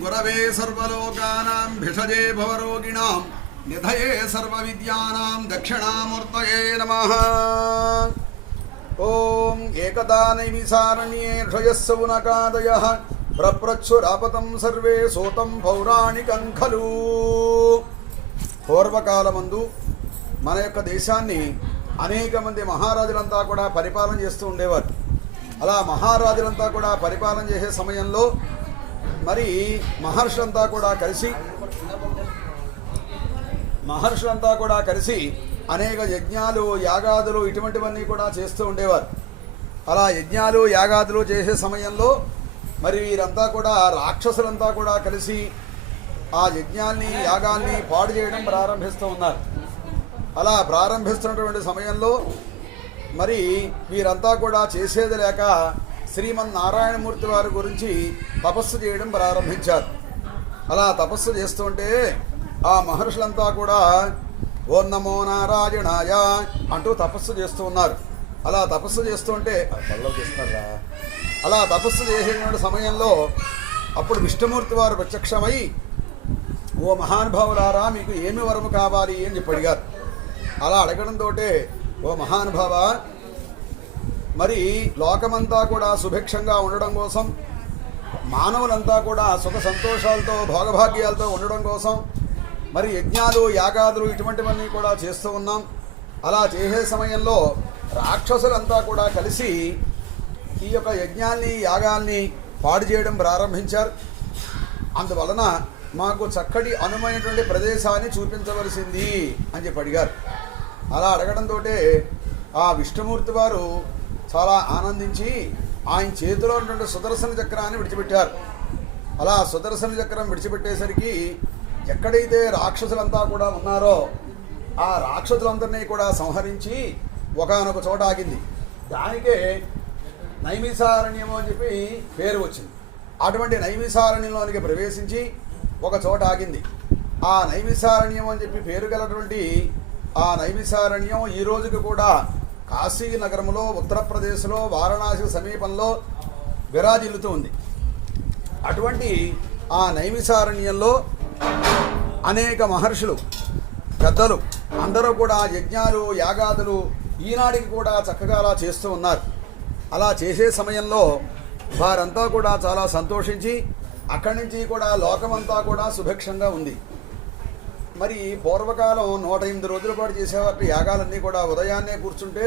गुरवे सर्वलोकानां भिषजे भवरोगिणां निधये सर्वविद्यानां दक्षिणामूर्तये नमः। ओम एकदा नैमिसारण्ये ऋषयस्सौनकादयः प्रप्रच्छुरापतं सर्वे सूतं पौराणिकं खलु। పూర్వకాలమందు మన యొక్క దేశాన్ని అనేక మంది మహారాజులంతా కూడా పరిపాలన చేస్తూ ఉండేవారు. అలా మహారాజులంతా కూడా పరిపాలన చేసే సమయంలో మరి మహర్షులంతా కూడా కలిసి అనేక యజ్ఞాలు యాగాదులు ఇటువంటివన్నీ కూడా చేస్తూ ఉండేవారు. అలా యజ్ఞాలు యాగాదులు చేసే సమయంలో మరి వీరంతా కూడా రాక్షసులంతా కూడా కలిసి ఆ యజ్ఞాల్ని యాగాల్ని పాడు చేయడం ప్రారంభిస్తూ ఉన్నారు. అలా ప్రారంభిస్తున్నటువంటి సమయంలో మరి వీరంతా కూడా చేసేది లేక శ్రీమన్నారాయణమూర్తి వారి గురించి తపస్సు చేయడం ప్రారంభించారు. అలా తపస్సు చేస్తుంటే ఆ మహర్షులంతా కూడా ఓం నమో నారాయణాయ అంటూ తపస్సు చేస్తూ ఉన్నారు. అలా తపస్సు చేస్తుంటే అలా తపస్సు చేసేటువంటి సమయంలో అప్పుడు విష్ణుమూర్తి వారు ప్రత్యక్షమై ఓ మహానుభావులారా మీకు ఏమి వరము కావాలి అని చెప్పి అడిగారు. అలా అడగడంతో ఓ మహానుభావ మరి లోకమంతా కూడా సుభిక్షంగా ఉండడం కోసం మానవులంతా కూడా సుఖ సంతోషాలతో భోగభాగ్యాలతో ఉండడం కోసం మరి యజ్ఞాలు యాగాదులు ఇటువంటివన్నీ కూడా చేస్తూ ఉన్నాం. అలా చేసే సమయంలో రాక్షసులంతా కూడా కలిసి ఈ యొక్క యజ్ఞాల్ని యాగాల్ని పాడు చేయడం ప్రారంభించారు. అందువలన మాకు చక్కటి అనుమైనటువంటి ప్రదేశాన్ని చూపించవలసింది అని చెప్పి అడిగారు. అలా అడగడంతో ఆ విష్ణుమూర్తి వారు చాలా ఆనందించి ఆయన చేతిలో ఉన్నటువంటి సుదర్శన చక్రాన్ని విడిచిపెట్టారు. అలా సుదర్శన చక్రం విడిచిపెట్టేసరికి ఎక్కడైతే రాక్షసులంతా కూడా ఉన్నారో ఆ రాక్షసులందరినీ కూడా సంహరించి ఒకానొక చోట ఆగింది. దానికే నైమిసారణ్యము అని చెప్పి పేరు వచ్చింది. అటువంటి నైమిసారణ్యంలోనికి ప్రవేశించి ఒక చోట ఆగింది. ఆ నైమిసారణ్యం అని చెప్పి పేరు గలటువంటి ఆ నైమిసారణ్యం ఈ రోజుకి కూడా కాశీ నగరంలో ఉత్తరప్రదేశ్లో వారణాసి సమీపంలో విరాజిల్లుతూ ఉంది. అటువంటి ఆ నైమిసారణ్యంలో అనేక మహర్షులు పెద్దలు అందరూ కూడా యజ్ఞాలు యాగాదులు ఈనాడికి కూడా చక్కగా అలా చేస్తూ ఉన్నారు. అలా చేసే సమయంలో వారంతా కూడా చాలా సంతోషించి అక్కడి నుంచి కూడా లోకమంతా కూడా సుభిక్షంగా ఉంది. మరి పూర్వకాలం 108 రోజుల పాటు చేసేవాటి యాగాలన్నీ కూడా ఉదయాన్నే కూర్చుంటే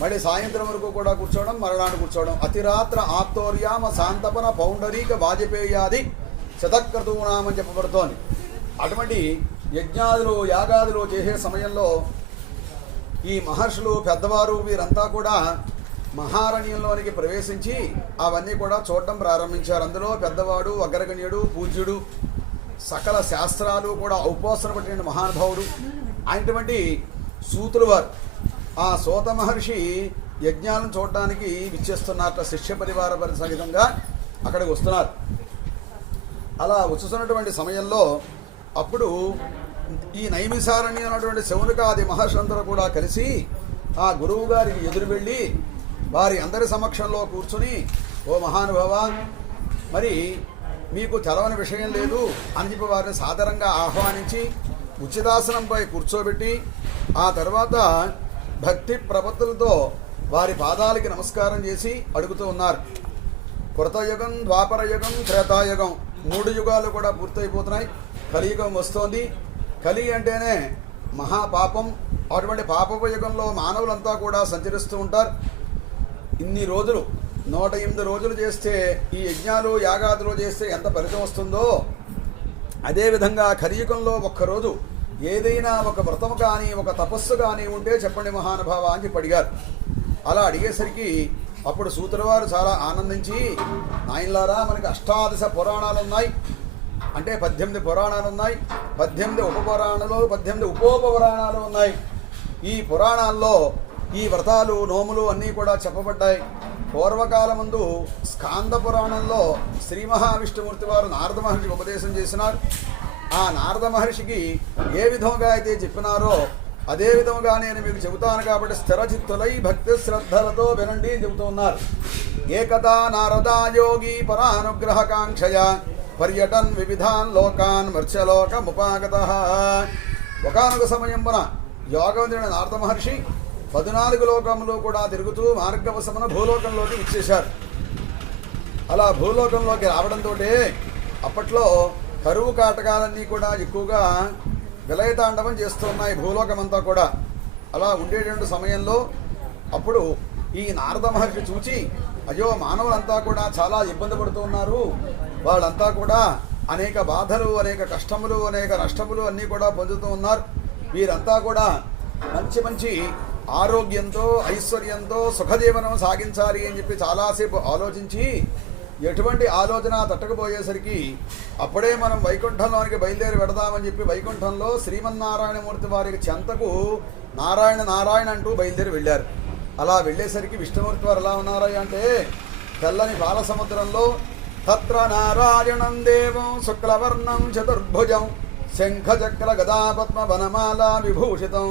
మళ్ళీ సాయంత్రం వరకు కూడా కూర్చోవడం, మరణాన్ని కూర్చోవడం. అతిరాత్ర ఆప్తోర్యామ శాంతపన పౌండరీక వాజపేయాది శతక్రతూనామని చెప్పబడుతోంది. అటువంటి యజ్ఞాదులు యాగాదులు చేసే సమయంలో ఈ మహర్షులు పెద్దవారు వీరంతా కూడా మహారణ్యంలోనికి ప్రవేశించి అవన్నీ కూడా చూడడం ప్రారంభించారు. అందులో పెద్దవాడు అగ్రగణ్యుడు పూజ్యుడు సకల శాస్త్రాలు కూడా ఔపోసన పట్టిన మహానుభావుడు అయినటువంటి సూతులు వారు ఆ సూత మహర్షి యజ్ఞాలను చూడడానికి విచ్చేస్తున్నట్ల శిష్య పరివార సహితంగా అక్కడికి వస్తున్నారు. అలా వచ్చుతున్నటువంటి సమయంలో అప్పుడు ఈ నైమిసారణ్యం అన్నటువంటి శౌనకాది మహర్షులందరూ కూడా కలిసి ఆ గురువు గారికి ఎదురు వెళ్ళి వారి అందరి సమక్షంలో కూర్చుని ఓ మహానుభావ మరి మీకు తెలవని విషయం లేదు అని చెప్పి వారిని సాదరంగా ఆహ్వానించి ఉచితాసనంపై కూర్చోబెట్టి ఆ తర్వాత భక్తి ప్రపత్తులతో వారి పాదాలకి నమస్కారం చేసి అడుగుతూ ఉన్నారు. కృతయుగం ద్వాపరయుగం త్రేతాయుగం 3 యుగాలు కూడా పూర్తయిపోతున్నాయి. కలియుగం వస్తోంది. కలి అంటేనే మహాపాపం. అటువంటి పాపపు యుగంలో మానవులంతా కూడా సంచరిస్తూ ఉంటారు. ఇన్ని రోజులు 108 రోజులు చేస్తే ఈ యజ్ఞాలు యాగాదులు చేస్తే ఎంత ఫలితం వస్తుందో అదేవిధంగా కలియుగంలో ఒక్కరోజు ఏదైనా ఒక వ్రతం కానీ ఒక తపస్సు కానీ ఉంటే చెప్పండి మహానుభావ అని చెప్పి అడిగారు. అలా అడిగేసరికి అప్పుడు సూతుల వారు చాలా ఆనందించి నాయనలారా మనకి 18 పురాణాలు ఉన్నాయి, అంటే 18 పురాణాలు ఉన్నాయి, 18 ఉపపురాణాలు 18 ఉపోపపురాణాలు ఉన్నాయి. ఈ పురాణాల్లో ఈ వ్రతాలు నోములు అన్నీ కూడా చెప్పబడ్డాయి. పూర్వకాలమందు స్కాంద పురాణంలో శ్రీ మహావిష్ణుమూర్తి వారు నారద మహర్షికి ఉపదేశం చేసినారు. ఆ నారద మహర్షికి ఏ విధంగా అయితే చెప్పినారో అదే విధంగా నేను మీకు చెబుతాను కాబట్టి స్థిరచిత్తులై భక్తి శ్రద్ధలతో వినండి అని చెబుతూ ఉన్నారు. ఏకదా నారదా యోగి పరానుగ్రహకాంక్షయ పర్యటన్ వివిధాన్ లోకాన్ మర్త్యలోకముపాగతః. ఒకానొక సమయమున యోగవంతుడైన నారద మహర్షి 14 లోకములు కూడా తిరుగుతూ మార్గవశమున భూలోకంలోకి విచ్చేశారు. అలా భూలోకంలోకి రావడంతో అప్పట్లో కరువు కాటకాలన్నీ కూడా ఎక్కువగా విలయతాండవం చేస్తున్నాయి భూలోకమంతా కూడా. అలా ఉండేటువంటి సమయంలో అప్పుడు ఈ నారద మహర్షి చూచి, అయ్యో మానవులంతా కూడా చాలా ఇబ్బంది పడుతూ ఉన్నారు, వాళ్ళంతా కూడా అనేక బాధలు, అనేక కష్టములు, అనేక నష్టములు అన్నీ కూడా పొందుతూ ఉన్నారు. వీరంతా కూడా మంచి మంచి ఆరోగ్యంతో ఐశ్వర్యంతో సుఖజీవనం సాగించాలి అని చెప్పి చాలాసేపు ఆలోచించి ఎటువంటి ఆలోచన తట్టకపోయేసరికి అప్పుడే మనం వైకుంఠంలోనికి బయలుదేరి పెడదామని చెప్పి వైకుంఠంలో శ్రీమన్నారాయణమూర్తి వారికి చెంతకు నారాయణ నారాయణ అంటూ బయలుదేరి వెళ్ళారు. అలా వెళ్ళేసరికి విష్ణుమూర్తి వారు ఎలా ఉన్నారు అంటే తెల్లని పాల సముద్రంలో తత్ర నారాయణం దేవం శుక్లవర్ణం చతుర్భుజం శంఖచక్ర గదా పద్మ వనమాల విభూషితం.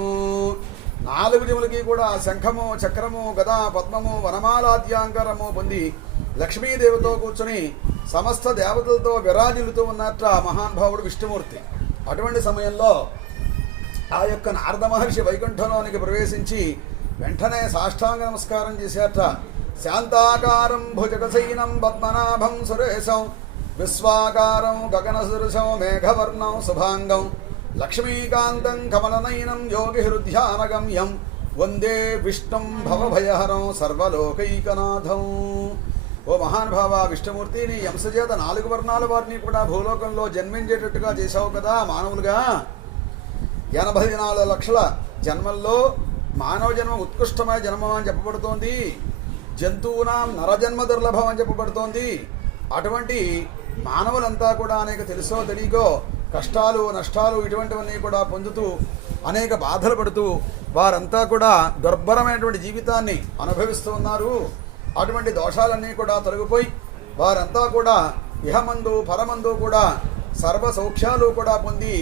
4 దిములకి కూడా శంఖము, చక్రము, గదా, పద్మము, వనమాలాద్యాంకరము పొంది లక్ష్మీదేవితో కూర్చుని సమస్త దేవతలతో విరాజిల్లుతూ ఉన్నట్ట మహానుభావుడు విష్ణుమూర్తి. అటువంటి సమయంలో ఆ యొక్క నారద మహర్షి వైకుంఠంలోనికి ప్రవేశించి వెంటనే సాష్టాంగ నమస్కారం చేశారట. శాంతాకారం భుజగశయనం పద్మనాభం సురేశం విశ్వాకారం గగనసదృశం మేఘవర్ణం శుభాంగం లక్ష్మీకాంతం కమలనయనం యోగి హృద్యానగమ్యం వందే విష్ణుం భవభయహరం సర్వలోకైకనాథం. ఓ మహానుభావ విష్ణుమూర్తి, నీ అంశచేత 4 వర్ణాల వారిని కూడా భూలోకంలో జన్మించేటట్టుగా చేశావు కదా మానవులుగా. 84 లక్షల జన్మల్లో మానవ జన్మ ఉత్కృష్టమైన జన్మం అని చెప్పబడుతోంది. జంతువునాం నరజన్మ దుర్లభం అని చెప్పబడుతోంది. అటువంటి మానవులంతా కూడా అనేక తెలుసో తెలియకో కష్టాలు నష్టాలు ఇటువంటివన్నీ కూడా పొందుతూ అనేక బాధలు పడుతూ వారంతా కూడా దుర్భరమైనటువంటి జీవితాన్ని అనుభవిస్తూ ఉన్నారు. అటువంటి దోషాలన్నీ కూడా తొలగిపోయి వారంతా కూడా ఇహమందు పరమందు కూడా సర్వ సౌఖ్యాలు కూడా పొంది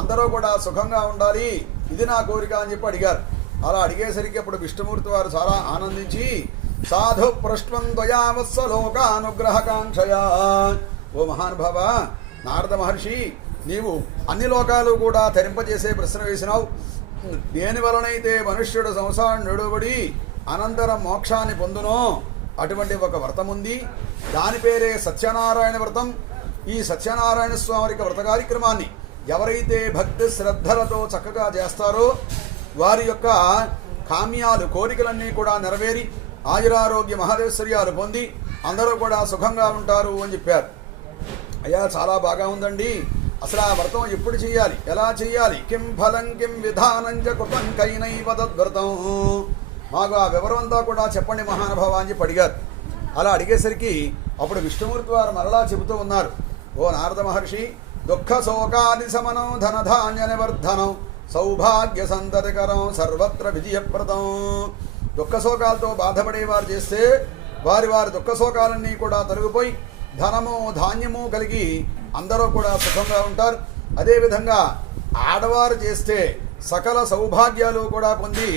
అందరూ కూడా సుఖంగా ఉండాలి, ఇది నా కోరిక అని చెప్పి అడిగారు. అలా అడిగేసరికి అప్పుడు విష్ణుమూర్తి వారు చాలా ఆనందించి సాధు పృష్ఠం త్వయావత్స లోకానుగ్రహకాంక్షయా. ఓ మహానుభావ నారద మహర్షి, నీవు అన్ని లోకాలు కూడా తరింపజేసే ప్రశ్న వేసినావు. దేని వలనైతే మనుష్యుడు సంసారం నిడుబడి అనంతరం మోక్షాన్ని పొందునో అటువంటి ఒక వ్రతం ఉంది. దాని పేరే సత్యనారాయణ వ్రతం. ఈ సత్యనారాయణ స్వామి వ్రత కార్యక్రమాన్ని ఎవరైతే భక్తి శ్రద్ధలతో చక్కగా చేస్తారో వారి యొక్క కామ్యాలు కోరికలన్నీ కూడా నెరవేరి ఆయురారోగ్య మహాదేశ్వర్యాలు పొంది అందరూ కూడా సుఖంగా ఉంటారు అని చెప్పారు. అయ్యా చాలా బాగా ఉందండి, అసలు ఆ వ్రతం ఎప్పుడు చేయాలి, ఎలా చేయాలి, కిం ఫలం కిం విధానం చ కృతం కైనైవ తద్వ్రతం, మాకు ఆ వివరం అంతా కూడా చెప్పండి మహానుభావ అని చెప్పి అడిగారు. అలా అడిగేసరికి అప్పుడు విష్ణుమూర్తి వారు మరలా చెబుతూ ఉన్నారు. ఓ నారద మహర్షి, దుఃఖ శోకాది శమనం ధనధాన్య నివర్ధనం సౌభాగ్య సంతతికరం సర్వత్ర విజయప్రదం. దుఃఖ శోకాలతో బాధపడేవారు చేస్తే వారి దుఃఖ శోకాలన్నీ కూడా తొలగిపోయి ధనము ధాన్యము కలిగి అందరూ కూడా సుఖంగా ఉంటారు. అదేవిధంగా ఆడవారు చేస్తే సకల సౌభాగ్యాలు కూడా పొంది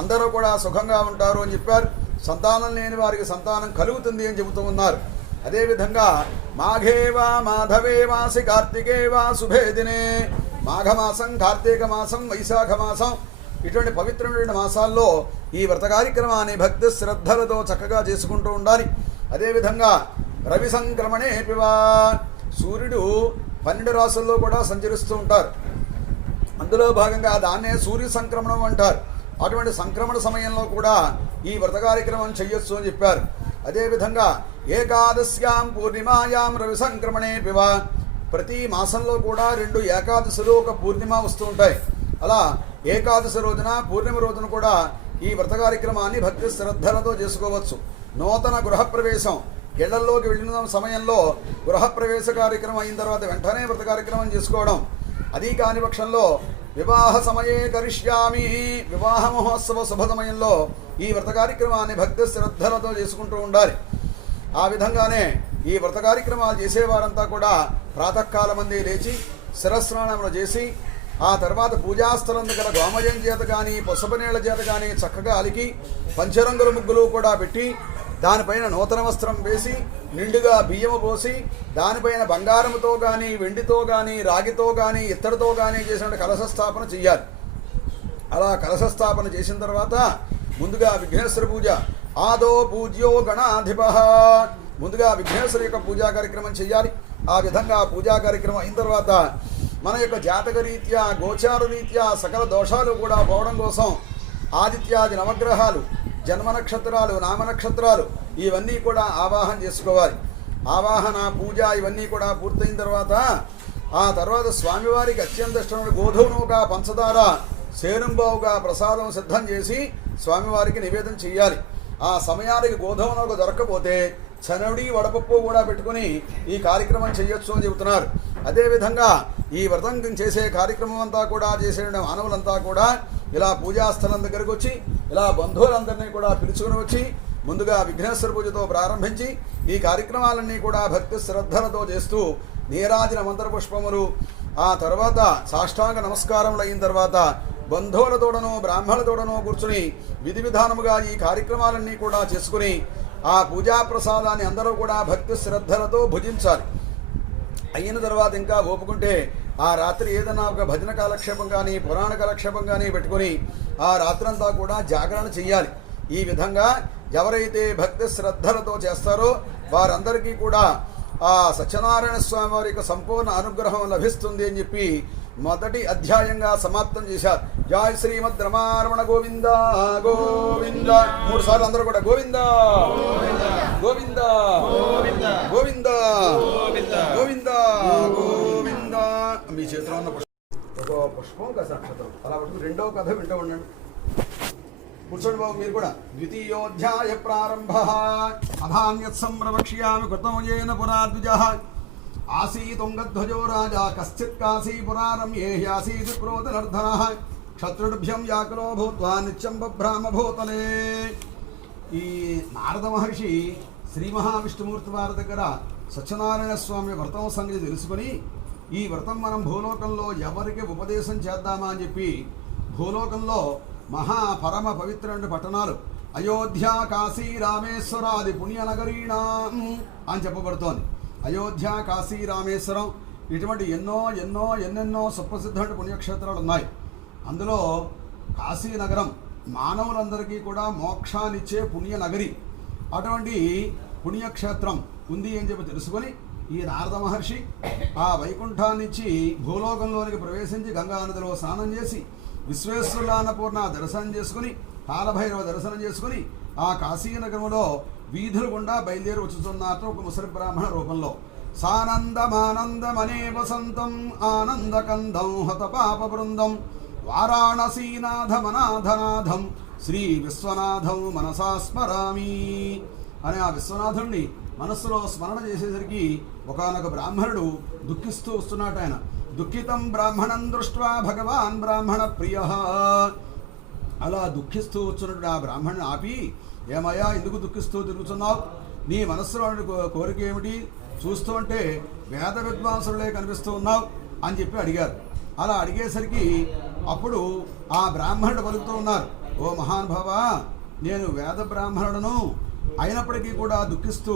అందరూ కూడా సుఖంగా ఉంటారు అని చెప్పారు. సంతానం లేని వారికి సంతానం కలుగుతుంది అని చెబుతూ ఉన్నారు. అదేవిధంగా మాఘేవా మాధవే మాసి కార్తికేవా శుభే దినే, మాఘమాసం, కార్తీక మాసం, వైశాఖ మాసం ఇటువంటి పవిత్రమైన మాసాల్లో ఈ వ్రత కార్యక్రమాన్ని భక్తి శ్రద్ధలతో చక్కగా చేసుకుంటూ ఉండాలి. అదేవిధంగా రవి సంక్రమణే పివా, సూర్యుడు 12 రాసుల్లో కూడా సంచరిస్తూ ఉంటారు. అందులో భాగంగా దాన్నే సూర్య సంక్రమణం అంటారు. అటువంటి సంక్రమణ సమయంలో కూడా ఈ వ్రత కార్యక్రమం చెయ్యొచ్చు అని చెప్పారు. అదేవిధంగా ఏకాదశ్యాం పూర్ణిమాయాం రవి సంక్రమణే పివా, ప్రతి మాసంలో కూడా 2 ఏకాదశులు ఒక పూర్ణిమ వస్తూ ఉంటాయి. అలా ఏకాదశి రోజున పూర్ణిమ రోజున కూడా ఈ వ్రత కార్యక్రమాన్ని భక్తి శ్రద్ధలతో చేసుకోవచ్చు. నూతన గృహప్రవేశం ఇళ్లలోకి వెళ్ళిన సమయంలో గృహప్రవేశ కార్యక్రమం అయిన తర్వాత వెంటనే వ్రత కార్యక్రమం చేసుకోవడం. అది కాని పక్షంలో వివాహ సమయే కరిష్యామి, వివాహ మహోత్సవ శుభ సమయంలో ఈ వ్రత కార్యక్రమాన్ని భక్తి శ్రద్ధలతో చేసుకుంటూ ఉండాలి. ఆ విధంగానే ఈ వ్రత కార్యక్రమాలు చేసేవారంతా కూడా ప్రాతకాలమంది లేచి శిరస్నానములు చేసి ఆ తర్వాత పూజాస్థలం దగ్గర గోమయం చేత కానీ పసుపు నీళ్ల చేత కానీ చక్కగా అలికి పంచరంగుల ముగ్గులు కూడా పెట్టి దానిపైన నూతన వస్త్రం వేసి నిండుగా బియ్యము పోసి దానిపైన బంగారముతో కానీ వెండితో కానీ రాగితో కానీ ఇత్తడితో కానీ చేసిన కలశస్థాపన చెయ్యాలి. అలా కలశస్థాపన చేసిన తర్వాత ముందుగా విఘ్నేశ్వర పూజ. ఆదో పూజ్యో గణాధిప. ముందుగా విఘ్నేశ్వర యొక్క పూజా కార్యక్రమం చేయాలి. ఆ విధంగా పూజా కార్యక్రమం అయిన తర్వాత మన యొక్క జాతక రీత్యా గోచార రీత్యా సకల దోషాలు కూడా పోవడం కోసం ఆదిత్యాది నవగ్రహాలు, జన్మ నక్షత్రాలు, నామ నక్షత్రాలు ఇవన్నీ కూడా ఆవాహన చేసుకోవాలి. ఆవాహన పూజ ఇవన్నీ కూడా పూర్తయిన తర్వాత ఆ తర్వాత స్వామివారికి అత్యంత ఇష్టమైన గోధుమగా పంచదార సేనుంబావుగా ప్రసాదం సిద్ధం చేసి స్వామివారికి నివేదన చేయాలి. ఆ సమయానికి గోధుమనొక దొరకకపోతే చనడి వడపప్పు కూడా పెట్టుకుని ఈ కార్యక్రమం చేయొచ్చు అని చెబుతున్నారు. అదేవిధంగా ఈ వ్రతం చేసే కార్యక్రమం అంతా కూడా చేసే మానవులంతా కూడా ఇలా పూజాస్థలం దగ్గరకు వచ్చి ఇలా బంధువులందరినీ కూడా పిలుచుకుని వచ్చి ముందుగా విఘ్నేశ్వర పూజతో ప్రారంభించి ఈ కార్యక్రమాలన్నీ కూడా భక్తి శ్రద్ధలతో చేస్తూ నీరాజన మంత్రపుష్పములు ఆ తర్వాత సాష్టాంగ నమస్కారములు అయిన తర్వాత బంధువులతోడను బ్రాహ్మణులతోడను కూర్చుని విధి విధానముగా ఈ కార్యక్రమాలన్నీ కూడా చేసుకుని ఆ పూజా ప్రసాదాన్ని అందరూ కూడా భక్తి శ్రద్ధలతో భుజించాలి. అయిన తర్వాత ఇంకా ఒప్పుకుంటే ఆ రాత్రి ఏదైనా ఒక భజన కాలక్షేపం కానీ పురాణ కాలక్షేపం కానీ పెట్టుకొని ఆ రాత్రంతా కూడా జాగరణ చెయ్యాలి. ఈ విధంగా ఎవరైతే భక్తి శ్రద్ధలతో చేస్తారో వారందరికీ కూడా ఆ సత్యనారాయణ స్వామి వారి యొక్క సంపూర్ణ అనుగ్రహం లభిస్తుంది అని చెప్పి మొదటి అధ్యాయంగా సమాప్తం చేశారు. జై శ్రీమద్ రమారమణ గోవింద గోవింద. 3 సార్లు అందరూ కూడా గోవింద గోవింద గోవింద గోవింద గోవింద. మీ చేతిలో ఉన్న పుష్పం ఒక పుష్పం ఒక సాక్షాత్రం అలా పట్టుకుని రెండవ కథ వింటూ ఉండండి. కూర్చోండి బాబు మీరు కూడా. ద్వితీయోధ్యాయ ప్రారంభ. అధాన్యత్ సంప్రవక్ష్యామి కృతం ఏన పురాద్విజః ఆసీతుంగధ్వజో రాజా కశ్చిత్ కాశీపురారమ్యే హ్యాసీతి క్రోధనర్ధనః క్షత్రుభ్యం వ్యాకులో భూత్వా నిత్యం బభ్రామభూతలే. ఈ నారద మహర్షి శ్రీ మహావిష్ణుమూర్తి వారి దగ్గర సత్యనారాయణ స్వామి వ్రతం సంగతి తెలుసుకొని ఈ వ్రతం మనం భూలోకంలో ఎవరికి ఉపదేశం చేద్దామా అని చెప్పి భూలోకంలో మహా పరమ పవిత్రమైన పట్టణాలు అయోధ్య, కాశీ, రామేశ్వరాది పుణ్యనగరీణాం అని చెప్పబడుతోంది. అయోధ్య, కాశీ, రామేశ్వరం ఇటువంటి ఎన్నెన్నో సుప్రసిద్ధమైన పుణ్యక్షేత్రాలు ఉన్నాయి. అందులో కాశీ నగరం మానవులందరికీ కూడా మోక్షాన్నిచ్చే పుణ్యనగరి. అటువంటి పుణ్యక్షేత్రం ఉంది అని చెప్పి తెలుసుకొని ఈ నారద మహర్షి ఆ వైకుంఠాన్నిచ్చి భూలోకంలోనికి ప్రవేశించి గంగా నదిలో స్నానం చేసి విశ్వేశ్వరాన్నపూర్ణ దర్శనం చేసుకుని కాలభైరవ దర్శనం చేసుకుని ఆ కాశీనగరంలో వీధులు గుండా బయలుదేరి వచ్చుతున్నారు ఒక ముసలి బ్రాహ్మణ రూపంలో. సానందమానందమనే వసంతం ఆనందకందం హతపాప బృందం వారాణసీనాథమనాథనాథం శ్రీ విశ్వనాథం మనసా స్మరామి అని ఆ విశ్వనాథుణ్ణి మనస్సులో స్మరణ చేసేసరికి ఒకానొక బ్రాహ్మణుడు దుఃఖిస్తూ వస్తున్నాడు. ఆయన దుఃఖితం బ్రాహ్మణం దృష్ట్వా భగవాన్ బ్రాహ్మణ ప్రియ. అలా దుఃఖిస్తూ వచ్చినట్టు ఆ బ్రాహ్మణుని ఆపి, ఏమయ్యా ఎందుకు దుఃఖిస్తూ తిరుగుతున్నావు? నీ మనస్సులో కోరిక ఏమిటి? చూస్తూ ఉంటే వేద విద్వాంసులే కనిపిస్తూ ఉన్నావు అని చెప్పి అడిగారు. అలా అడిగేసరికి అప్పుడు ఆ బ్రాహ్మణుడు పలుకుతూ ఉన్నారు, ఓ మహానుభావ, నేను వేద బ్రాహ్మణుడును అయినప్పటికీ కూడా దుఃఖిస్తూ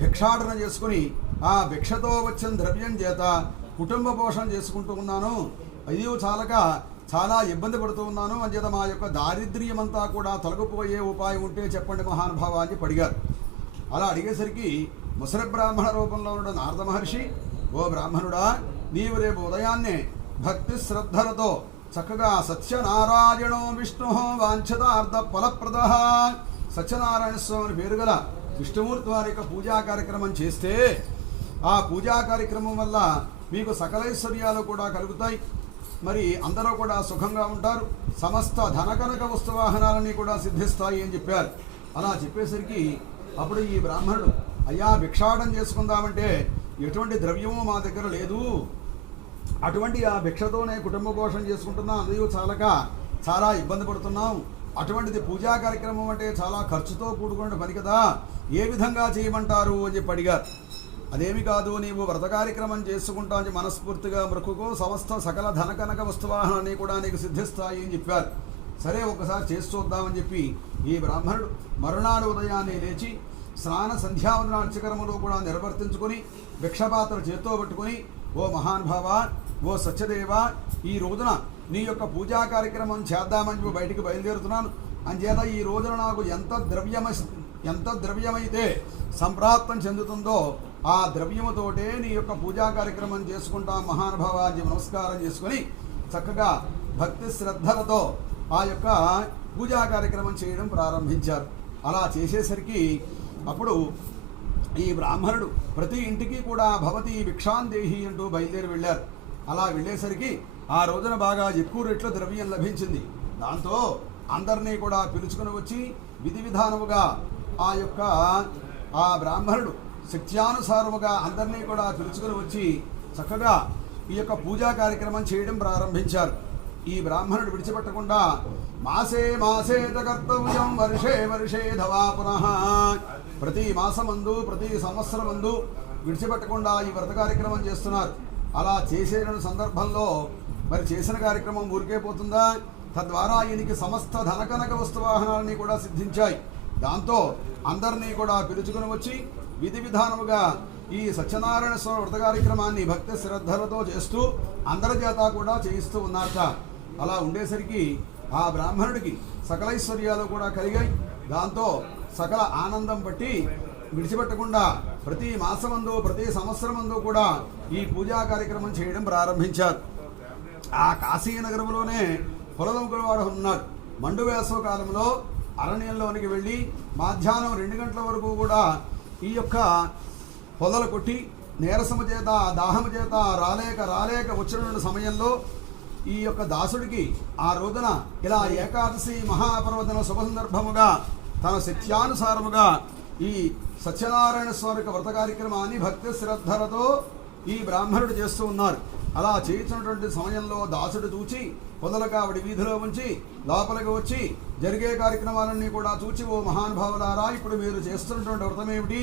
భిక్షాటన చేసుకుని ఆ భిక్షతో వచ్చిన ద్రవ్యం చేత కుటుంబ పోషణ చేసుకుంటూ ఉన్నాను. ఇది చాలక చాలా ఇబ్బంది పడుతూ ఉన్నాను. అంచేత మా యొక్క దారిద్ర్యమంతా కూడా తొలగిపోయే ఉపాయం ఉంటే చెప్పండి మహానుభావ అని అడిగారు. అలా అడిగేసరికి ముసలి బ్రాహ్మణ రూపంలో ఉన్న నారద మహర్షి, ఓ బ్రాహ్మణుడా, నీవు రేపు ఉదయాన్నే భక్తి శ్రద్ధలతో చక్కగా సత్యనారాయణో విష్ణు వాంఛతార్థ ఫలప్రద సత్యనారాయణ స్వామి పేరు గల విష్ణుమూర్తి వారి యొక్క పూజా కార్యక్రమం చేస్తే ఆ పూజా కార్యక్రమం వల్ల మీకు సకలైశ్వర్యాలు కూడా కలుగుతాయి. మరి అందరూ కూడా సుఖంగా ఉంటారు. సమస్త ధనకనక వస్తువాహనాలన్నీ కూడా సిద్ధిస్తాయి అని చెప్పారు. అలా చెప్పేసరికి అప్పుడు ఈ బ్రాహ్మణుడు, అయ్యా భిక్షాటం చేసుకుందామంటే ఎటువంటి ద్రవ్యము మా దగ్గర లేదు, అటువంటి ఆ భిక్షతోనే కుటుంబ పోషణ చేసుకుంటున్నాం, అది చాలక చాలా ఇబ్బంది పడుతున్నాం. అటువంటిది పూజా కార్యక్రమం అంటే చాలా ఖర్చుతో కూడుకున్న పని కదా, ఏ విధంగా చేయమంటారు అని చెప్పి అడిగారు. అదేమి కాదు, నీవు వ్రత కార్యక్రమం చేసుకుంటావు మనస్ఫూర్తిగా మృక్కుకో సమస్త సకల ధనకనక వస్తువాహనాన్ని కూడా నీకు సిద్ధిస్తాయి అని చెప్పారు. సరే ఒకసారి చేసి చూద్దామని చెప్పి ఈ బ్రాహ్మణుడు మరునాడు ఉదయాన్నే లేచి స్నాన సంధ్యావందన అర్చకరములు కూడా నిర్వర్తించుకొని భిక్షపాత్ర చేత్తో పట్టుకొని, ఓ మహానుభావ, ఓ సత్యదేవ, ఈ రోజున నీ యొక్క పూజా కార్యక్రమం చేద్దామని చెప్పి బయటికి బయలుదేరుతున్నాను. అంచేత ఈ రోజున నాకు ఎంత ద్రవ్యమైతే సంప్రాప్తం చెందుతుందో ఆ ద్రవ్యముతోటే నీ యొక్క పూజా కార్యక్రమం చేసుకుంటాం మహానుభావ అని నమస్కారం చేసుకొని చక్కగా భక్తి శ్రద్ధలతో ఆ యొక్క పూజా కార్యక్రమం చేయడం ప్రారంభించారు. అలా చేసేసరికి అప్పుడు ఈ బ్రాహ్మణుడు ప్రతి ఇంటికి కూడా భవతి భిక్షాందేహి అంటూ బయలుదేరి వెళ్ళారు. అలా వెళ్ళేసరికి ఆ రోజున బాగా ఎక్కువ రెట్ల ద్రవ్యం లభించింది. దాంతో అందరినీ కూడా పిలుచుకుని వచ్చి విధి విధానముగా ఆ బ్రాహ్మణుడు శక్త్యానుసారముగా అందరినీ కూడా పిలుచుకుని వచ్చి చక్కగా ఈ యొక్క పూజా కార్యక్రమం చేయడం ప్రారంభించారు. ఈ బ్రాహ్మణుడు విడిచిపెట్టకుండా మాసే మాసే కర్తవ్యం వర్షే వర్షే ధవా పునః, ప్రతి మాసమందు ప్రతి సంవత్సరమందు విడిచిపెట్టకుండా ఈ వ్రత కార్యక్రమం చేస్తున్నారు. అలా చేసే సందర్భంలో మరి చేసిన కార్యక్రమం ఊరికే పోతుందా? తద్వారా ఈయనకి సమస్త ధనకనక వస్తువాహనాలని కూడా సిద్ధించాయి. దాంతో అందరినీ కూడా పిలుచుకుని వచ్చి విధి విధానముగా ఈ సత్యనారాయణ స్వామి వ్రత కార్యక్రమాన్ని భక్తి శ్రద్ధలతో చేస్తూ అందరి చేత కూడా చేయిస్తూ ఉన్నారట. అలా ఉండేసరికి ఆ బ్రాహ్మణుడికి సకలైశ్వర్యాలు కూడా కలిగాయి. దాంతో సకల ఆనందం బట్టి విడిచిపెట్టకుండా ప్రతి మాసమందు ప్రతి సంవత్సరమందు కూడా ఈ పూజా కార్యక్రమం చేయడం ప్రారంభించారు. ఆ కాశీనగరంలోనే పొలదొంకులవాడు ఉన్నాడు. మండు వేసవ కాలంలో అరణ్యంలోనికి వెళ్ళి మధ్యాహ్నం 2 గంటల వరకు కూడా ఈ యొక్క పొదలు కొట్టి నీరసము చేత దాహము చేత రాలేక వచ్చిన సమయంలో ఈ యొక్క దాసుడికి ఆ రోజున ఇలా ఏకాదశి మహాపర్వదిన శుభ సందర్భముగా తన శక్త్యానుసారముగా ఈ సత్యనారాయణ స్వామి వ్రత కార్యక్రమాన్ని భక్తి శ్రద్ధలతో ఈ బ్రాహ్మణుడు చేస్తూ ఉన్నారు. అలా చేయించినటువంటి సమయంలో దాసుడు చూచి పొదల కావడి వీధిలో ఉంచి లోపలికి వచ్చి జరిగే కార్యక్రమాలన్నీ కూడా చూచి, ఓ మహానుభావులారా, ఇప్పుడు మీరు చేస్తున్నటువంటి వ్రతం ఏమిటి?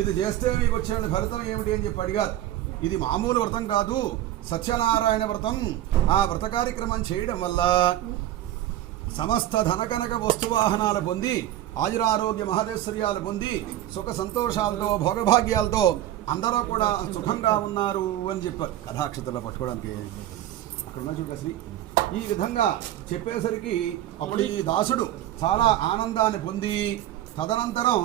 ఇది చేస్తే మీకు వచ్చే ఫలితం ఏమిటి అని చెప్పి అడిగారు. ఇది మామూలు వ్రతం కాదు, సత్యనారాయణ వ్రతం. ఆ వ్రత కార్యక్రమం చేయడం వల్ల సమస్త ధనకనక వస్తువాహనాలు పొంది ఆయురారోగ్య మహదేశ్వర్యాలు పొంది సుఖ సంతోషాలతో భోగభాగ్యాలతో అందరూ కూడా సుఖంగా ఉన్నారు అని చెప్పారు. కథాక్షతలో పట్టుకోవడానికి అక్కడ ఉన్న చూడ శ్రీ ఈ విధంగా చెప్పేసరికి అప్పుడు ఈ దాసుడు చాలా ఆనందాన్ని పొంది తదనంతరం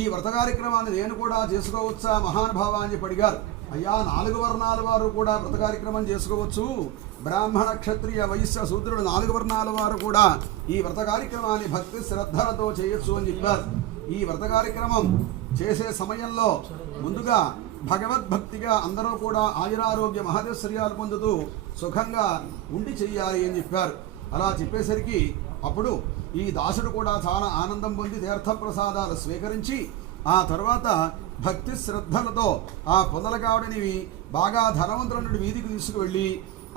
ఈ వ్రత కార్యక్రమాన్ని నేను కూడా చేసుకోవచ్చా మహానుభావ అని చెప్పి అడిగారు. అయ్యా, 4 వర్ణాల వారు కూడా వ్రత కార్యక్రమం చేసుకోవచ్చు. బ్రాహ్మణ క్షత్రియ వైశ్య శూద్రుడు 4 వర్ణాల వారు కూడా ఈ వ్రత కార్యక్రమాన్ని భక్తి శ్రద్ధలతో చేయొచ్చు అని చెప్పారు. ఈ వ్రత కార్యక్రమం చేసే సమయంలో ముందుగా భగవద్భక్తిగా అందరూ కూడా ఆయురారోగ్య మహదేశ్వర్యాలు పొందుతూ సుఖంగా ఉండి చెయ్యాలి అని చెప్పారు. అలా చెప్పేసరికి అప్పుడు ఈ దాసుడు కూడా చాలా ఆనందం పొంది తీర్థప్రసాదాలు స్వీకరించి ఆ తర్వాత భక్తి శ్రద్ధలతో ఆ పొదల కావడిని బాగా ధనవంతుల నుండి వీధికి తీసుకువెళ్ళి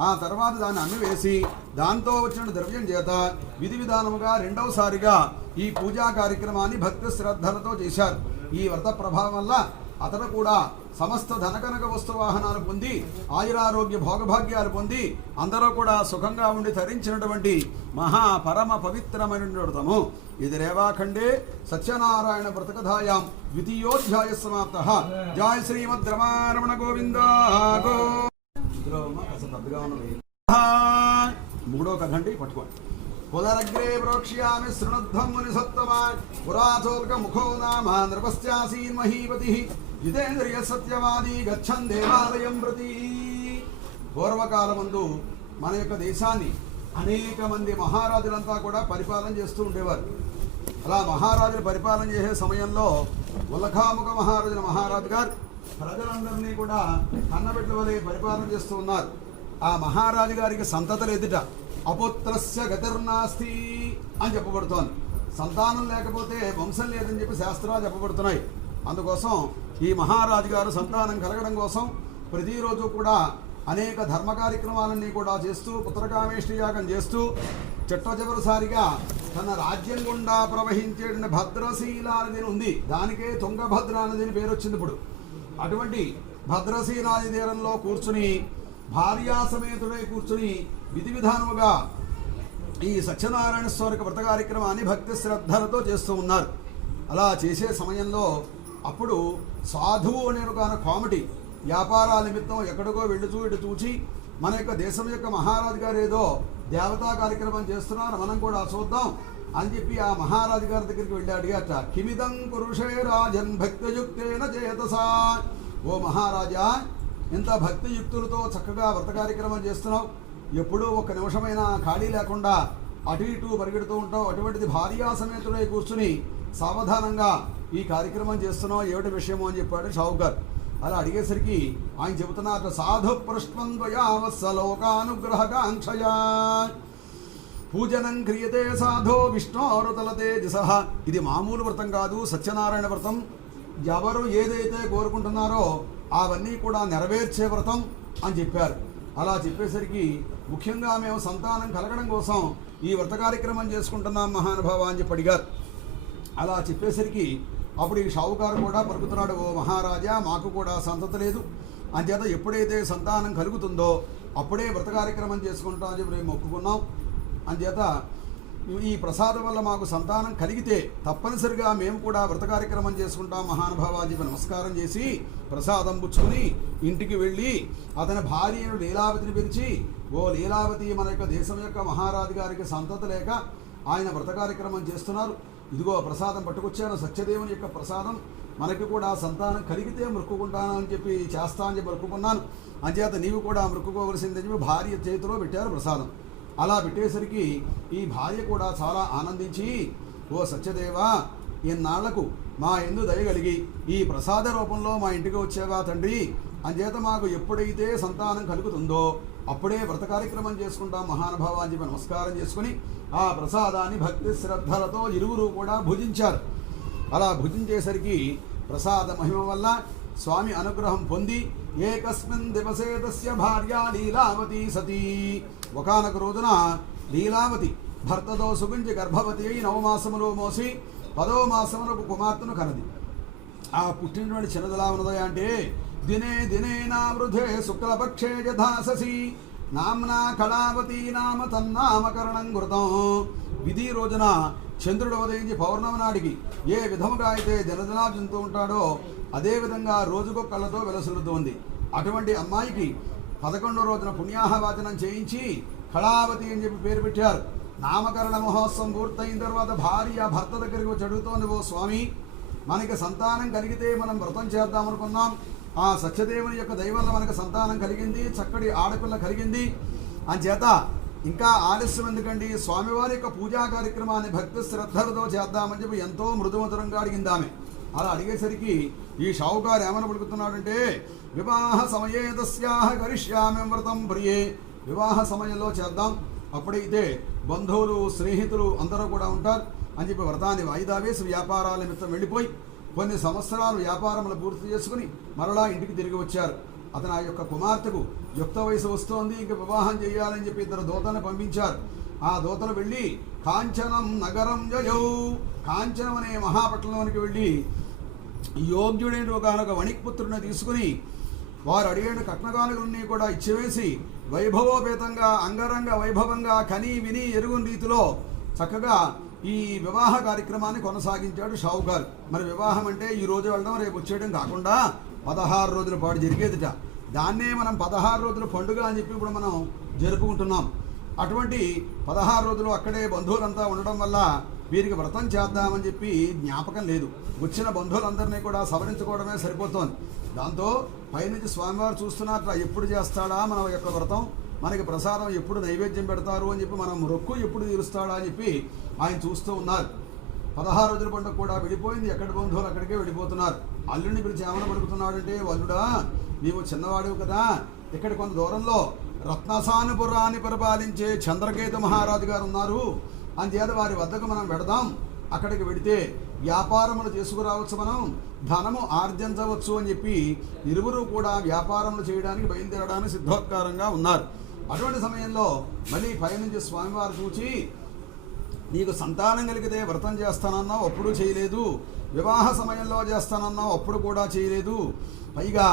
ఆ తర్వాత దాన్ని అమ్మివేసి దాంతో వచ్చిన ద్రవ్యం చేత విధి విధానముగా రెండవసారిగా ఈ పూజా కార్యక్రమాన్ని భక్తి శ్రద్ధలతో చేశారు. ఈ వ్రత ప్రభావం వల్ల అతను కూడా సమస్త ధనకనక వస్తువాహనాలు పొంది ఆయురారోగ్య భోగభాగ్యాలు పొంది అందరూ కూడా సుఖంగా ఉండి తరించినటువంటి మహా పరమ పవిత్రమైన వ్రతము ఇది. రేవాఖండే సత్యనారాయణ వ్రతకథాయాం ద్వితీయోధ్యాయ సమాప్తః. జయ శ్రీమద్ రమారమణ గోవింద గో. మూడో కథ అండి, పట్టుకోండి. పునరగ్రే ప్రోక్ష్యామి శృణుధ్వం ముని సత్తమాన్ పురాచోల్క ముఖో నామ నృపశ్చాసీన్ మహీపతి జితేంద్రియ సత్యవాది గచ్చన్ దేవాలయం ప్రతి. పూర్వకాలమందు మన యొక్క దేశాన్ని అనేక మంది మహారాజులంతా కూడా పరిపాలన చేస్తూ ఉండేవారు. అలా మహారాజులు పరిపాలన చేసే సమయంలో ఉలఖాముఖ మహారాజు గారు ప్రజలందరినీ కూడా కన్నబిడ్డ వలె పరిపాలన చేస్తూ ఉన్నారు. ఆ మహారాజు గారికి సంతతులు ఎదుట అపుత్రస్య గతిర్నాస్తి అని చెప్పబడుతోంది. సంతానం లేకపోతే వంశం లేదని చెప్పి శాస్త్రాలు చెప్పబడుతున్నాయి. అందుకోసం ఈ మహారాజు గారు సంతానం కలగడం కోసం ప్రతిరోజు కూడా అనేక ధర్మ కార్యక్రమాలన్నీ కూడా చేస్తూ పుత్రకామేష్టి యాగం చేస్తూ చిట్టచివరిసారిగా తన రాజ్యం గుండా ప్రవహించే భద్రశీల నది ఉంది. దానికే తుంగభద్ర నది పేరు వచ్చింది. ఇప్పుడు అటువంటి భద్రశీలాది తీరంలో కూర్చుని భార్యాసమేతుడై కూర్చుని విధి విధానముగా ఈ సత్యనారాయణ స్వామికి వ్రత కార్యక్రమాన్ని భక్తి శ్రద్ధలతో చేస్తూ ఉన్నారు. అలా చేసే సమయంలో అప్పుడు సాధువు అనే ఒక కామెడీ వ్యాపారాల నిమిత్తం ఎక్కడికో వెళ్ళుచూ ఇటు చూచి మన యొక్క దేశం యొక్క మహారాజు గారు ఏదో దేవతా కార్యక్రమం చేస్తున్నారు, మనం కూడా చూద్దాం అని చెప్పి ఆ మహారాజు గారి దగ్గరికి వెళ్ళి అడిగాట. కిమిదం పురుషే రాజన్ భక్తియుక్తేన చేతసా, ఓ మహారాజా ఇంత భక్తియుక్తులతో చక్కగా వ్రత కార్యక్రమం చేస్తున్నావు, ఎప్పుడూ ఒక్క నిమిషమైనా ఖాళీ లేకుండా అటు ఇటు పరిగెడుతూ ఉంటావు, అటువంటిది భార్యా సమేతుడై కూర్చుని సావధానంగా ఈ కార్యక్రమం చేస్తున్నావు, ఏమిటి విషయమో అని చెప్పాడు షావుకార్. అలా అడిగేసరికి ఆయన చెబుతున్నారు, సాధు పృష్పంద్వయావత్సలోకానుగ్రహకాంక్షయా పూజనం క్రియతే సాధో విష్ణోరుతలతే దిశ. ఇది మామూలు వ్రతం కాదు, సత్యనారాయణ వ్రతం. ఎవరు ఏదైతే కోరుకుంటున్నారో అవన్నీ కూడా నెరవేర్చే వ్రతం అని చెప్పారు. అలా చెప్పేసరికి ముఖ్యంగా మేము సంతానం కలగడం కోసం ఈ వ్రత కార్యక్రమం చేసుకుంటున్నాం మహానుభావ అని చెప్పి అడిగారు. అలా చెప్పేసరికి అప్పుడు ఈ షావుకారు కూడా పలుకుతున్నాడు, ఓ మహారాజా మాకు కూడా సంతతి లేదు, అంచేత ఎప్పుడైతే సంతానం కలుగుతుందో అప్పుడే వ్రత కార్యక్రమం చేసుకుంటాం అని చెప్పి మేము మొక్కుకున్నాం. అంచేత ఈ ప్రసాదం వల్ల మాకు సంతానం కలిగితే తప్పనిసరిగా మేము కూడా వ్రత కార్యక్రమం చేసుకుంటాం మహానుభావ అని చెప్పి నమస్కారం చేసి ప్రసాదం పుచ్చుకొని ఇంటికి వెళ్ళి అతని భార్యను లీలావతిని పిలిచి, ఓ లీలావతి, మన యొక్క దేశం యొక్క మహారాజు గారికి సంతతి లేక ఆయన వ్రత కార్యక్రమం చేస్తున్నారు, ఇదిగో ప్రసాదం పట్టుకొచ్చాను, సత్యదేవుని యొక్క ప్రసాదం, మనకి కూడా సంతానం కలిగితే మొక్కుకుంటాను అని చెప్పి చేస్తా అని చెప్పి మొక్కుకున్నాను, అంచేత నీవు కూడా మొక్కుకోవలసిందని చెప్పి భార్య చేతిలో పెట్టారు ప్రసాదం. అలా పెట్టేసరికి ఈ భార్య కూడా చాలా ఆనందించి, ఓ సత్యదేవా, ఇన్నాళ్లకు మా ఎందు దయగలిగి ఈ ప్రసాద రూపంలో మా ఇంటికి వచ్చేవా తండ్రి, అంచేత మాకు ఎప్పుడైతే సంతానం కలుగుతుందో అప్పుడే వ్రత కార్యక్రమం చేసుకుంటాం మహానుభావ అని చెప్పి నమస్కారం చేసుకుని ఆ ప్రసాదాన్ని భక్తి శ్రద్ధలతో ఇరువురు కూడా భుజించారు. అలా భుజించేసరికి ప్రసాద మహిమ వల్ల స్వామి అనుగ్రహం పొంది ఏకస్మిన్ దివసే తస్య భార్య లీలావతి సతీ, ఒకానొక రోజున లీలావతి భర్తతో సుగుంచి గర్భవతి అయి 9 మాసములో మోసి 10వ మాసములకు కుమార్తెను కనది. ఆ పుట్టినటువంటి చిన్నదిలా ఉన్నది అంటే దినే దినే నా వృధే శుక్లపక్షే యథాససి నామ్నా కళావతి నామ తన్నామకరణం కృతం. విధి రోజున చంద్రుడు ఉదయించి పౌర్ణమి నాటికి ఏ విధముగా అయితే దినదినా చెందుతూ ఉంటాడో అదేవిధంగా రోజుకొక్కళ్ళతో వెలసిల్లుతోంది. అటువంటి అమ్మాయికి 11వ రోజున పుణ్యాహవాచనం చేయించి కళావతి అని చెప్పి పేరు పెట్టారు. నామకరణ మహోత్సవం పూర్తయిన తర్వాత భార్య భర్త దగ్గరికి వచ్చి అడుగుతోంది, ఓ స్వామి, మనకి సంతానం కలిగితే మనం వ్రతం చేద్దామనుకున్నాం, ఆ సత్యదేవుని యొక్క దయ వల్ల మనకు సంతానం కలిగింది, చక్కటి ఆడపిల్ల కలిగింది, అంచేత ఇంకా ఆలస్యం ఎందుకండి, స్వామివారి యొక్క పూజా కార్యక్రమాన్ని భక్తి శ్రద్ధలతో చేద్దామని చెప్పి ఎంతో మృదుమధురంగా అడిగింది ఆమె. అలా అడిగేసరికి ఈ షావుకారు ఏమని పలుకుతున్నాడంటే, వివాహ సమయే తస్యాహ కరిష్యామి వ్రతం ప్రియే, వివాహ సమయంలో చేద్దాం, అప్పుడైతే బంధువులు స్నేహితులు అందరూ కూడా ఉంటారు అని చెప్పి వ్రతాన్ని వాయిదా వేసి వ్యాపారాల నిమిత్తం వెళ్ళిపోయి కొన్ని సంవత్సరాలు వ్యాపారములు పూర్తి చేసుకుని మరలా ఇంటికి తిరిగి వచ్చారు. అతను ఆ యొక్క కుమార్తెకు యుక్త వయసు వస్తోంది, ఇంక వివాహం చేయాలని చెప్పి 2 దూతలను పంపించారు. ఆ దూతలు వెళ్ళి కాంచనం నగరం జయౌ, కాంచనం అనే మహాపట్నంలోనికి వెళ్ళి యోగ్యుడైన ఒకనొక వణిక్పుత్రుడిని తీసుకుని వారు అడిగిన కట్నకానుకలన్నీ కూడా ఇచ్చివేసి వైభవోపేతంగా అంగరంగ వైభవంగా కని విని ఎరుగుని రీతిలో చక్కగా ఈ వివాహ కార్యక్రమాన్ని కొనసాగించాడు షావుకారు. మరి వివాహం అంటే ఈ రోజు వెళ్ళడం రేపు వచ్చేయడం కాకుండా 16 రోజుల పాటు జరిగేదిట. దాన్నే మనం 16 రోజుల పండుగ అని చెప్పి ఇప్పుడు మనం జరుపుకుంటున్నాం. అటువంటి 16 రోజులు అక్కడే బంధువులంతా ఉండడం వల్ల వీరికి వ్రతం చేద్దామని చెప్పి జ్ఞాపకం లేదు. వచ్చిన బంధువులందరినీ కూడా సవరించుకోవడమే సరిపోతోంది. దాంతో పైనుంచి స్వామివారు చూస్తున్నట్టు ఎప్పుడు చేస్తాడా మన యొక్క వ్రతం, మనకి ప్రసాదం ఎప్పుడు నైవేద్యం పెడతారు అని చెప్పి మనం రొక్కు ఎప్పుడు తీరుస్తాడా అని చెప్పి ఆయన చూస్తూ ఉన్నారు. 16 రోజుల పండుగ కూడా వెళ్ళిపోయింది, ఎక్కడి బంధువులు అక్కడికే వెళ్ళిపోతున్నారు. అల్లుడిని పిలిచి ఏమని పడుకుతున్నాడంటే, వల్లుడా నీవు చిన్నవాడివి కదా, ఇక్కడ కొంత దూరంలో రత్నసానుపురాన్ని పరిపాలించే చంద్రకేతు మహారాజు గారు ఉన్నారు, అంచేత వారి వద్దకు మనం వెడదాం, అక్కడికి వెడితే వ్యాపారములు చేసుకురావచ్చు, మనం ధనము ఆర్జించవచ్చు అని చెప్పి ఇరువురు కూడా వ్యాపారములు చేయడానికి బయలుదేరడానికి సిద్ధోత్కారంగా ఉన్నారు. అటువంటి సమయంలో మళ్ళీ పైనుంచి స్వామివారు చూచి, నీకు సంతానం కలిగితే వ్రతం చేస్తానన్నావు, అప్పుడు చేయలేదు, వివాహ సమయంలో చేస్తానన్నావు, అప్పుడు కూడా చేయలేదు, పైగా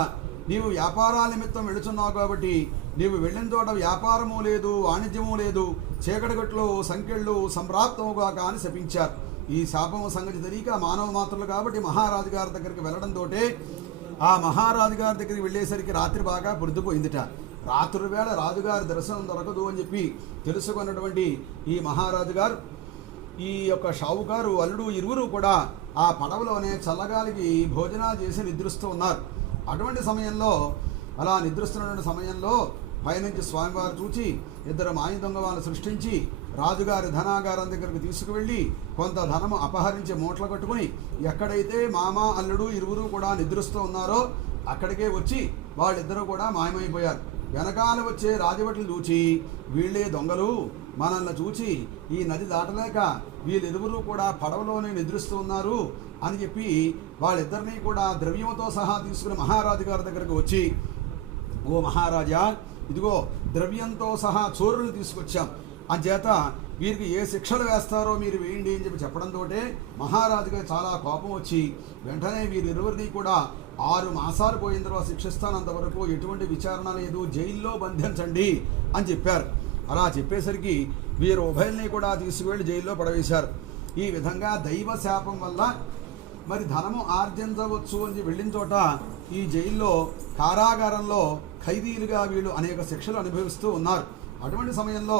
నీవు వ్యాపారాల నిమిత్తం వెళుచున్నావు కాబట్టి నీవు వెళ్ళిన చోట వ్యాపారము లేదు, వాణిజ్యము లేదు, చీకటిగట్లు సంఖ్యళ్ళు సంప్రాప్తముగా కానీ శపించారు. ఈ శాపము సంగతి తెలియక మానవ మాత్రులు కాబట్టి మహారాజు గారి దగ్గరికి వెళ్ళడంతో ఆ మహారాజు గారి దగ్గరికి వెళ్ళేసరికి రాత్రి బాగా పొద్దుపోయిందిట. రాత్రి వేళ రాజుగారి దర్శనం దొరకదు అని చెప్పి తెలుసుకున్నటువంటి ఈ మహారాజు గారు, ఈ యొక్క షావుకారు అల్లుడు ఇరువురు కూడా ఆ పడవలోనే చల్లగాలికి భోజనాలు చేసి నిద్రిస్తూ ఉన్నారు. అటువంటి సమయంలో అలా నిద్రిస్తున్నటువంటి సమయంలో పైనుంచి స్వామివారు చూచి ఇద్దరు మాయ దొంగ వాళ్ళు సృష్టించి రాజుగారి ధనాగారం దగ్గరకు తీసుకువెళ్ళి కొంత ధనము అపహరించి మూటలు కట్టుకుని ఎక్కడైతే మామ అల్లుడు ఇరువురు కూడా నిద్రిస్తూ ఉన్నారో అక్కడికే వచ్చి వాళ్ళిద్దరూ కూడా మాయమైపోయారు. వెనకాల వచ్చే రాజభటులు చూచి వీళ్ళే దొంగలు, మనల్ని చూచి ఈ నది దాటలేక వీళ్ళిరువురు కూడా పడవలోనే నిద్రిస్తూ ఉన్నారు అని చెప్పి వాళ్ళిద్దరినీ కూడా ద్రవ్యంతో సహా తీసుకుని మహారాజు గారి దగ్గరకు వచ్చి, ఓ మహారాజా, ఇదిగో ద్రవ్యంతో సహా చోరులు తీసుకొచ్చాం, అంచేత వీరికి ఏ శిక్షలు వేస్తారో మీరు వేయండి అని చెప్పి చెప్పడంతో మహారాజుగా చాలా కోపం వచ్చి వెంటనే వీరిరువురిని కూడా 6 మాసాలు పోయిన తర్వాత శిక్షిస్తానంతవరకు ఎటువంటి విచారణ లేదు, జైల్లో బంధించండి అని చెప్పారు. అలా చెప్పేసరికి వీరు ఉభయల్ని కూడా తీసుకువెళ్ళి జైల్లో పడవేశారు. ఈ విధంగా దైవ శాపం వల్ల మరి ధనము ఆర్జించవచ్చు అని వెళ్ళిన చోట ఈ జైల్లో కారాగారంలో ఖైదీలుగా వీళ్ళు అనేక శిక్షలు అనుభవిస్తూ ఉన్నారు. అటువంటి సమయంలో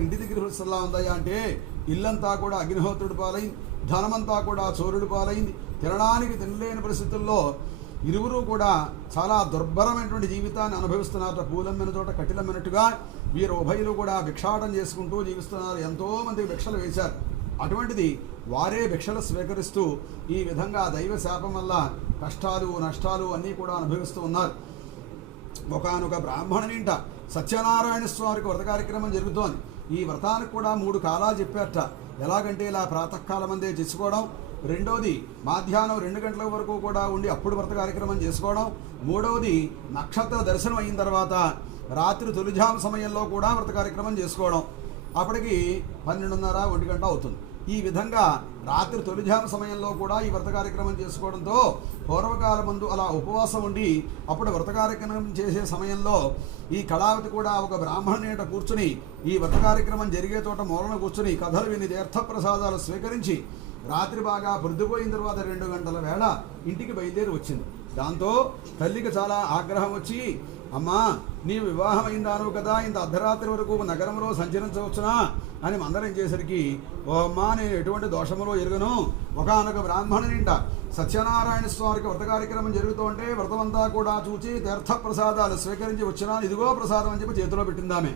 ఇంటి దగ్గర ఎలా ఉందయ్యా అంటే ఇల్లంతా కూడా అగ్నిహోత్రుడి పాలైంది, ధనమంతా కూడా చోరుడి పాలైంది, తినడానికి తినలేని పరిస్థితుల్లో ఇరువురు కూడా చాలా దుర్భరమైనటువంటి జీవితాన్ని అనుభవిస్తున్నారు. పూలమ్మిన చోట కటిలమ్మినట్టుగా వీరు ఉభయులు కూడా భిక్షాటం చేసుకుంటూ జీవిస్తున్నారు. ఎంతోమంది భిక్షలు వేశారు. అటువంటిది వారే భిక్షలు స్వీకరిస్తూ ఈ విధంగా దైవ శాపం వల్ల కష్టాలు నష్టాలు అన్నీ కూడా అనుభవిస్తూ ఉన్నారు. ఒకానొక బ్రాహ్మణునింట సత్యనారాయణ స్వామికి వ్రత కార్యక్రమం జరుగుతోంది. ఈ వ్రతానికి కూడా 3 కాలాలు చెప్పారట. ఎలాగంటే ఇలా ప్రాతకాలం అందే చేసుకోవడం, రెండోది మధ్యాహ్నం 2 గంటల వరకు కూడా ఉండి అప్పుడు వ్రత కార్యక్రమం చేసుకోవడం, మూడవది నక్షత్ర దర్శనం అయిన తర్వాత రాత్రి తొలిజాము సమయంలో కూడా వ్రత కార్యక్రమం చేసుకోవడం. అప్పటికి 12:30 1 గంట అవుతుంది. ఈ విధంగా రాత్రి తొలిజాము సమయంలో కూడా ఈ వ్రత కార్యక్రమం చేసుకోవడంతో పూర్వకాలం ముందు అలా ఉపవాసం ఉండి అప్పుడు వ్రత కార్యక్రమం చేసే సమయంలో ఈ కళావతి కూడా ఒక బ్రాహ్మణునేట కూర్చుని ఈ వ్రత కార్యక్రమం జరిగే చోట మూలన కూర్చుని కథలు విని తీర్థప్రసాదాలు స్వీకరించి రాత్రి బాగా పొద్దుపోయిన తర్వాత 2 గంటల వేళ ఇంటికి బయలుదేరి వచ్చింది. దాంతో తల్లికి చాలా ఆగ్రహం వచ్చి, అమ్మా, నీ వివాహం అయిందాను కదా, ఇంత అర్ధరాత్రి వరకు నగరంలో సంచరించవచ్చునా అని మందరం చేసరికి, ఓ అమ్మా, నేను ఎటువంటి దోషములో ఎరుగను, ఒకానొక బ్రాహ్మణునింట సత్యనారాయణ స్వామికి వ్రత కార్యక్రమం జరుగుతూ ఉంటే వ్రతమంతా కూడా చూచి తీర్థప్రసాదాలు స్వీకరించి వచ్చినాను, ఇదిగో ప్రసాదం అని చెప్పి చేతిలో పెట్టిందామే.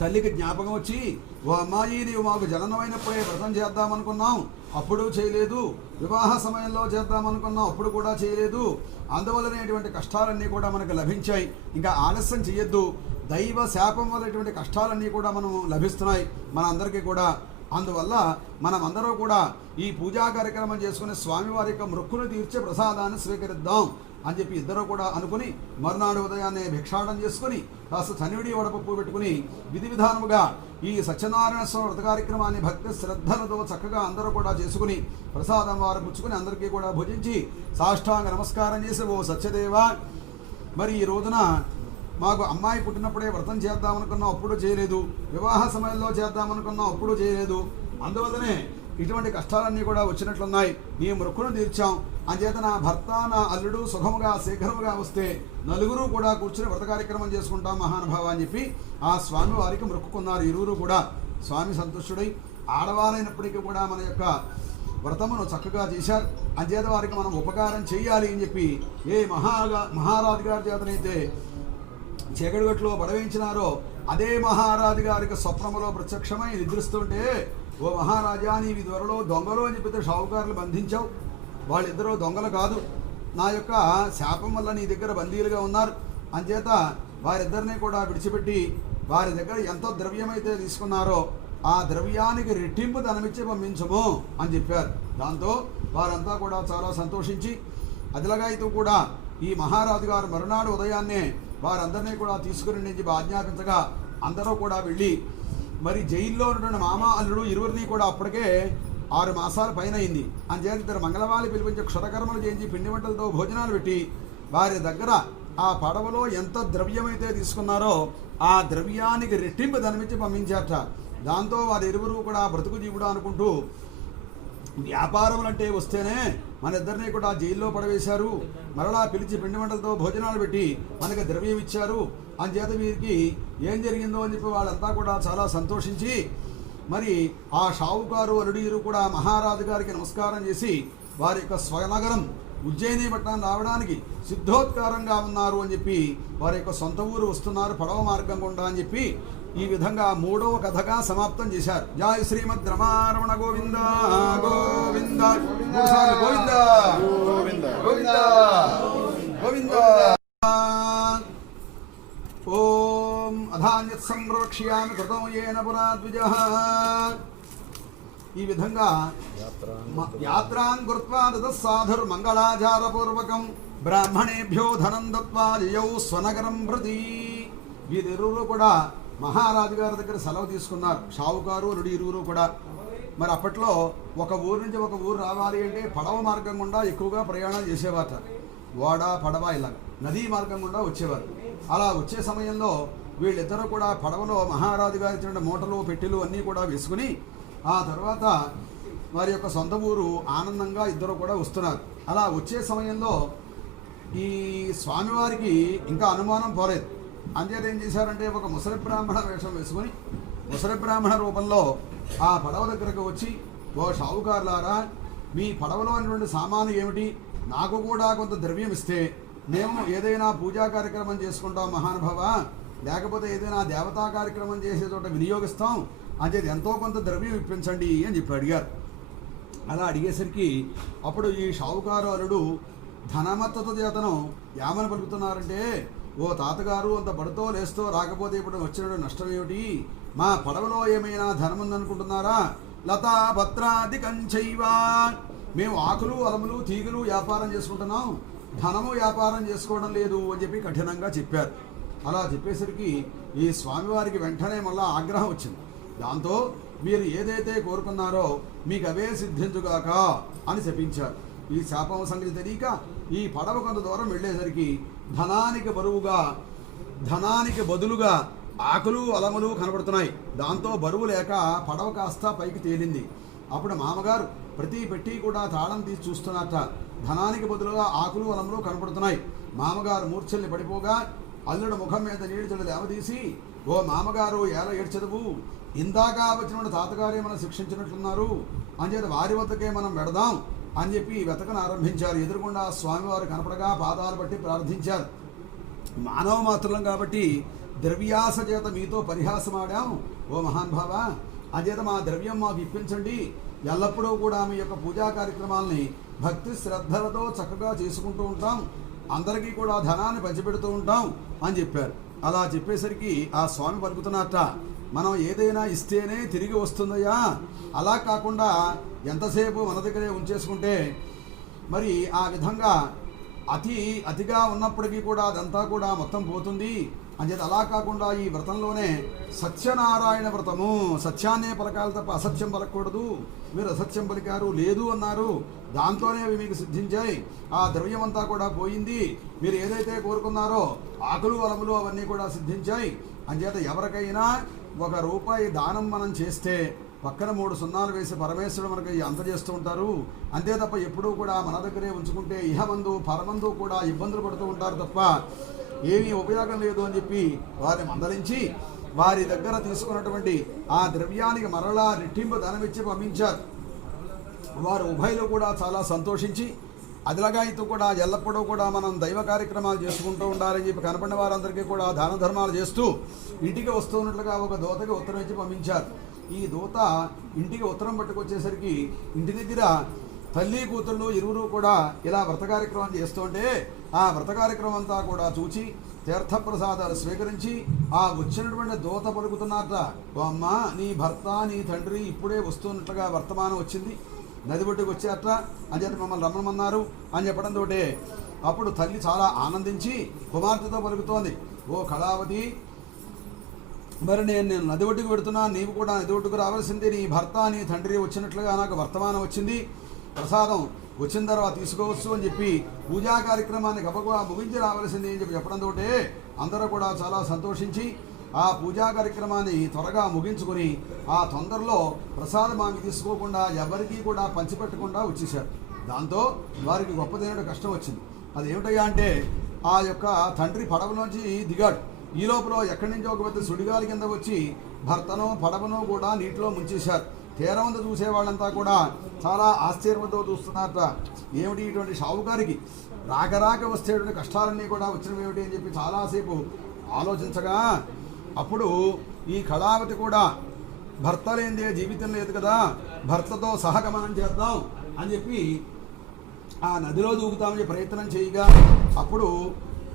తల్లికి జ్ఞాపకం వచ్చి, ఓ అమ్మాయి, నీవు మాకు జననమైనప్పుడే వ్రతం చేద్దామనుకున్నాం, అప్పుడు చేయలేదు, వివాహ సమయంలో చేద్దామనుకున్నాం, అప్పుడు కూడా చేయలేదు, అందువల్లనేటువంటి కష్టాలన్నీ కూడా మనకు లభించాయి, ఇంకా ఆలస్యం చేయొద్దు, దైవ శాపం వల్ల ఇటువంటి కష్టాలన్నీ కూడా మనం లభిస్తున్నాయి మనందరికీ కూడా, అందువల్ల మనమందరూ కూడా ఈ పూజా కార్యక్రమం చేసుకుని స్వామివారి యొక్క మృక్కును తీర్చే ప్రసాదాన్ని స్వీకరిద్దాం అని చెప్పి ఇద్దరు కూడా అనుకుని మరునాడు ఉదయాన్నే భిక్షాటం చేసుకుని కాస్త చనివిడి వడపప్పు పెట్టుకుని విధి విధానముగా ఈ సత్యనారాయణ స్వామి వ్రత కార్యక్రమాన్ని భక్తి శ్రద్ధలతో చక్కగా అందరూ కూడా చేసుకుని ప్రసాదం వారు పుచ్చుకుని అందరికీ కూడా భుజించి సాష్టాంగ నమస్కారం చేసి, ఓ సత్యదేవ, మరి ఈ రోజున మాకు అమ్మాయి పుట్టినప్పుడే వ్రతం చేద్దామనుకున్నాం, అప్పుడు చేయలేదు, వివాహ సమయంలో చేద్దామనుకున్నాం, అప్పుడు చేయలేదు, అందువల్లనే ఇటువంటి కష్టాలన్నీ కూడా వచ్చినట్లున్నాయి, నీ మృక్కును తీర్చాం, అంచేత నా భర్త నా అల్లుడు సుఖముగా శీఘ్రముగా వస్తే నలుగురు కూడా కూర్చుని వ్రత కార్యక్రమం చేసుకుంటాం మహానుభావ అని చెప్పి ఆ స్వామి వారికి మృక్కుకున్నారు. ఇరువురు కూడా స్వామి సంతుష్టుడై ఆడవారైనప్పటికీ కూడా మన యొక్క వ్రతమును చక్కగా చేశారు, అంచేత వారికి మనం ఉపకారం చేయాలి అని చెప్పి ఏ మహారాజు గారి చేతనైతే చీకటిగట్లో పడవేయించినారో అదే మహారాజు గారికి స్వప్నములో ప్రత్యక్షమై నిద్రిస్తుంటే, ఓ మహారాజా, నీవి త్వరలో దొంగలు అని చెప్పితే షావుకారులు బంధించావు, వాళ్ళిద్దరూ దొంగలు కాదు, నా యొక్క శాపం వల్ల నీ దగ్గర బందీలుగా ఉన్నారు, అంచేత వారిద్దరినీ కూడా విడిచిపెట్టి వారి దగ్గర ఎంత ద్రవ్యమైతే తీసుకున్నారో ఆ ద్రవ్యానికి రెట్టింపు ధనమిచ్చి పంపించము అని చెప్పారు. దాంతో వారంతా కూడా చాలా సంతోషించి అదిలగాయితూ కూడా ఈ మహారాజు గారు మరునాడు ఉదయాన్నే వారందరినీ కూడా తీసుకుని నుంచి ఆజ్ఞాపించగా అందరూ కూడా వెళ్ళి మరి జైల్లో ఉన్నటువంటి మామ అల్లుడు ఇరువురిని కూడా అప్పటికే 6 మాసాల పైన అయింది. అంచేత ఇద్దరు మంగళవాళ్ళు పిలిపించి క్షురకర్మలు చేయించి పిండి వంటలతో భోజనాలు పెట్టి వారి దగ్గర ఆ పడవలో ఎంత ద్రవ్యమైతే తీసుకున్నారో ఆ ద్రవ్యానికి రెట్టింపు ధనమిచ్చి పంపించారట. దాంతో వారి ఇరువురు కూడా బ్రతుకు జీవుడు అనుకుంటూ వ్యాపారములంటే వస్తేనే మన ఇద్దరిని కూడా జైల్లో పడవేశారు, మరలా పిలిచి పిండి వంటలతో భోజనాలు పెట్టి మనకి ద్రవ్యం ఇచ్చారు అని చేత వీరికి ఏం జరిగిందో అని చెప్పి వాళ్ళంతా కూడా చాలా సంతోషించి మరి ఆ షావుకారు అరుడీరు కూడా మహారాజు గారికి నమస్కారం చేసి వారి యొక్క స్వనగరం ఉజ్జయిని పట్టణం రావడానికి సిద్ధోత్కారంగా ఉన్నారు అని చెప్పి వారి యొక్క సొంత ఊరు వస్తున్నారు పడవ మార్గం గుండా అని చెప్పి ఈ విధంగా 3వ కథగా సమాప్తం చేశారు. జై శ్రీమద్ రమారమణ గోవింద గోవింద గోవింద గోవింద గోవింద గోవింద. ఓం అధాన్యత్ సంరక్ష్యామి కృతం ఏన పురా ద్విజః. ఈ విధంగా యాత్రాన్ కృత్వా తతఃసాధుర్ మంగళాచారపూర్వకం బ్రాహ్మణేభ్యో ధనం దత్వా జయౌ స్వనగరం ప్రతి. వీరిరువురు కూడా మహారాజు గారి దగ్గర సెలవు తీసుకున్నారు, షావుకారు అరుడు ఇరువురు కూడా. మరి అప్పట్లో ఒక ఊరు నుంచి ఒక ఊరు రావాలి అంటే పడవ మార్గం గుండా ఎక్కువగా ప్రయాణం చేసేవారట. ఓడ పడవ ఇలా నదీ మార్గం గుండా వచ్చేవారు. అలా వచ్చే సమయంలో వీళ్ళిద్దరూ కూడా పడవలో మహారాజు గారి ఇచ్చిన మూటలు పెట్టెలు అన్నీ కూడా వేసుకుని ఆ తర్వాత వారి యొక్క సొంత ఊరు ఆనందంగా ఇద్దరు కూడా వస్తున్నారు. అలా వచ్చే సమయంలో ఈ స్వామివారికి ఇంకా అనుమానం పోలేదు. అంచేత ఏం చేశారంటే ఒక ముసలి బ్రాహ్మణ వేషం వేసుకొని ముసలి బ్రాహ్మణ రూపంలో ఆ పడవ దగ్గరకు వచ్చి, ఓ షావుకారులారా, మీ పడవలో అనేటువంటి సామాను ఏమిటి, నాకు కూడా కొంత ద్రవ్యం ఇస్తే మేము ఏదైనా పూజా కార్యక్రమం చేసుకుంటాం మహానుభావ, లేకపోతే ఏదైనా దేవతా కార్యక్రమం చేసే చోట వినియోగిస్తాం, అంచేది ఎంతో కొంత ద్రవ్యం ఇప్పించండి అని చెప్పి అడిగారు. అలా అడిగేసరికి అప్పుడు ఈ షావుకారు అల్లుడు ధనమత్తత చేతను ఏమని పలుకుతున్నారంటే, ఓ తాతగారు, అంత పడుతో లేస్తో రాకపోతే ఇప్పుడు వచ్చిన నష్టం ఏమిటి, మా పడవలో ఏమైనా ధనం ఉందనుకుంటున్నారా, లతా పత్రాదికం చైవ, మేము ఆకులు అలములు తీగలు వ్యాపారం చేసుకుంటున్నాం, ధనము వ్యాపారం చేసుకోవడం లేదు అని చెప్పి కఠినంగా చెప్పారు. అలా చెప్పేసరికి ఈ స్వామివారికి వెంటనే మళ్ళా ఆగ్రహం వచ్చింది. దాంతో మీరు ఏదైతే కోరుకున్నారో మీకు అవే సిద్ధించుగాక అని శపించారు. ఈ శాపం సంగతి తెలియక ఈ పడవ కొంత దూరం వెళ్ళేసరికి ధనానికి బదులుగా ఆకులు అలములు కనబడుతున్నాయి. దాంతో బరువు లేక పడవ కాస్త పైకి తేలింది. అప్పుడు మామగారు ప్రతి పెట్టి కూడా తాళం తీసి చూస్తున్నట్ట. ధనానికి బదులుగా ఆకులు అలములు కనపడుతున్నాయి. మామగారు మూర్ఛల్ని పడిపోగా అల్లుడు ముఖం మీద నీడిచడు లేవదీసి, ఓ మామగారు ఎలా ఏడ్చదువు, ఇందాక వచ్చిన తాతగారే మనం శిక్షించినట్లున్నారు, అంచేత వారి వద్దకే మనం వెడదాం అని చెప్పి వెతకను ఆరంభించారు. ఎదురుగుండా స్వామివారు కనపడగా పాదాలు బట్టి ప్రార్థించారు. మానవ మాత్రులం కాబట్టి ద్రవ్యాస చేత మీతో పరిహాసమాడాం, ఓ మహానుభావ, అంచేత మా ద్రవ్యం మాకు ఇప్పించండి, ఎల్లప్పుడూ కూడా మీ యొక్క పూజా కార్యక్రమాలని భక్తి శ్రద్ధలతో చక్కగా చేసుకుంటూ ఉంటాం, అందరికీ కూడా ధనాన్ని పంచిపెడుతూ ఉంటాం అని చెప్పారు. అలా చెప్పేసరికి ఆ స్వామి పలుకుతున్నట్ట, మనం ఏదైనా ఇస్తేనే తిరిగి వస్తుందయ్యా, అలా కాకుండా ఎంతసేపు మన దగ్గరే ఉంచేసుకుంటే మరి ఆ విధంగా అతిగా ఉన్నప్పటికీ కూడా అదంతా కూడా మొత్తం పోతుంది అని చెప్పి, అలా కాకుండా ఈ వ్రతంలోనే సత్యనారాయణ వ్రతము, సత్యాన్నే పలకాలి తప్ప అసత్యం పలకూడదు, మీరు అసత్యం పలికారు, లేదు అన్నారు, దాంతోనే అవి మీకు సిద్ధించాయి, ఆ ద్రవ్యం అంతా కూడా పోయింది, మీరు ఏదైతే కోరుకున్నారో ఆకులు అలములు అవన్నీ కూడా సిద్ధించాయి. అంచేత ఎవరికైనా ₹1 దానం మనం చేస్తే పక్కన 3 సున్నాలు వేసి పరమేశ్వరుడు మనకి అంత చేస్తూ ఉంటారు. అంతే తప్ప ఎప్పుడూ కూడా మన దగ్గరే ఉంచుకుంటే ఇహమందు పరమందు కూడా ఇబ్బందులు పడుతూ ఉంటారు తప్ప ఏమీ ఉపయోగం లేదు అని చెప్పి వారిని మందలించి వారి దగ్గర తీసుకున్నటువంటి ఆ ద్రవ్యానికి మరలా రెట్టింపు ధనమిచ్చి పంపించారు. వారు ఉభయలు కూడా చాలా సంతోషించి అదిలగాయితూ కూడా ఎల్లప్పుడూ కూడా మనం దైవ కార్యక్రమాలు చేసుకుంటూ ఉండాలని చెప్పి కనపడిన వారందరికీ కూడా దాన ధర్మాలు చేస్తూ ఇంటికి వస్తున్నట్లుగా ఒక దూతకి ఉత్తరం ఇచ్చి పంపించారు. ఈ దూత ఇంటికి ఉత్తరం పట్టుకొచ్చేసరికి ఇంటి దగ్గర తల్లి కూతుళ్ళు ఇరువురు కూడా ఇలా వ్రత కార్యక్రమం చేస్తుంటే ఆ వ్రత కార్యక్రమం అంతా కూడా చూచి తీర్థప్రసాదాలు స్వీకరించి ఆ వచ్చినటువంటి దూత పలుకుతున్నట్ట, ఓ అమ్మ, నీ భర్త నీ తండ్రి ఇప్పుడే వస్తున్నట్లుగా వర్తమానం వచ్చింది, నది ఒడ్డుకు వచ్చేట అని చెప్పి మమ్మల్ని రమ్మన్నారు అని చెప్పడంతో అప్పుడు తల్లి చాలా ఆనందించి కుమార్తెతో పలుకుతోంది, ఓ కళావతి, మరి నేను నది ఒడ్డుకు పెడుతున్నా, నీవు కూడా నది ఒడ్డుకు రావాల్సింది, నీ భర్త నీ తండ్రి వచ్చినట్లుగా నాకు వర్తమానం వచ్చింది, ప్రసాదం వచ్చిన తర్వాత తీసుకోవచ్చు అని చెప్పి పూజా కార్యక్రమాన్ని గబగబా ముగించి రావాల్సింది అని చెప్పి చెప్పడంతో అందరూ కూడా చాలా సంతోషించి ఆ పూజా కార్యక్రమాన్ని త్వరగా ముగించుకొని ఆ తొందరలో ప్రసాదం ఆమె తీసుకోకుండా ఎవరికీ కూడా పంచిపెట్టకుండా వచ్చేసారు. దాంతో వారికి గొప్పదైన కష్టం వచ్చింది. అది ఏమిటయ్యా అంటే ఆ యొక్క తండ్రి పడవలోంచి దిగాడు. ఈ లోపల ఎక్కడి నుంచో ఒక పెద్ద సుడిగాలి కింద వచ్చి భర్తను పడవను కూడా నీటిలో ముంచేశారు. తీరవంత చూసే వాళ్ళంతా కూడా చాలా ఆశ్చర్యంతో చూస్తున్నారట. ఏమిటి ఇటువంటి షావుకారికి రాక వచ్చేటువంటి కష్టాలన్నీ కూడా వచ్చినవి ఏమిటి అని చెప్పి చాలాసేపు ఆలోచించగా అప్పుడు ఈ కళావతి కూడా భర్త లేనిదే జీవితం లేదు కదా, భర్తతో సహగమనం చేద్దాం అని చెప్పి ఆ నదిలో దూకుతామని ప్రయత్నం చేయగా అప్పుడు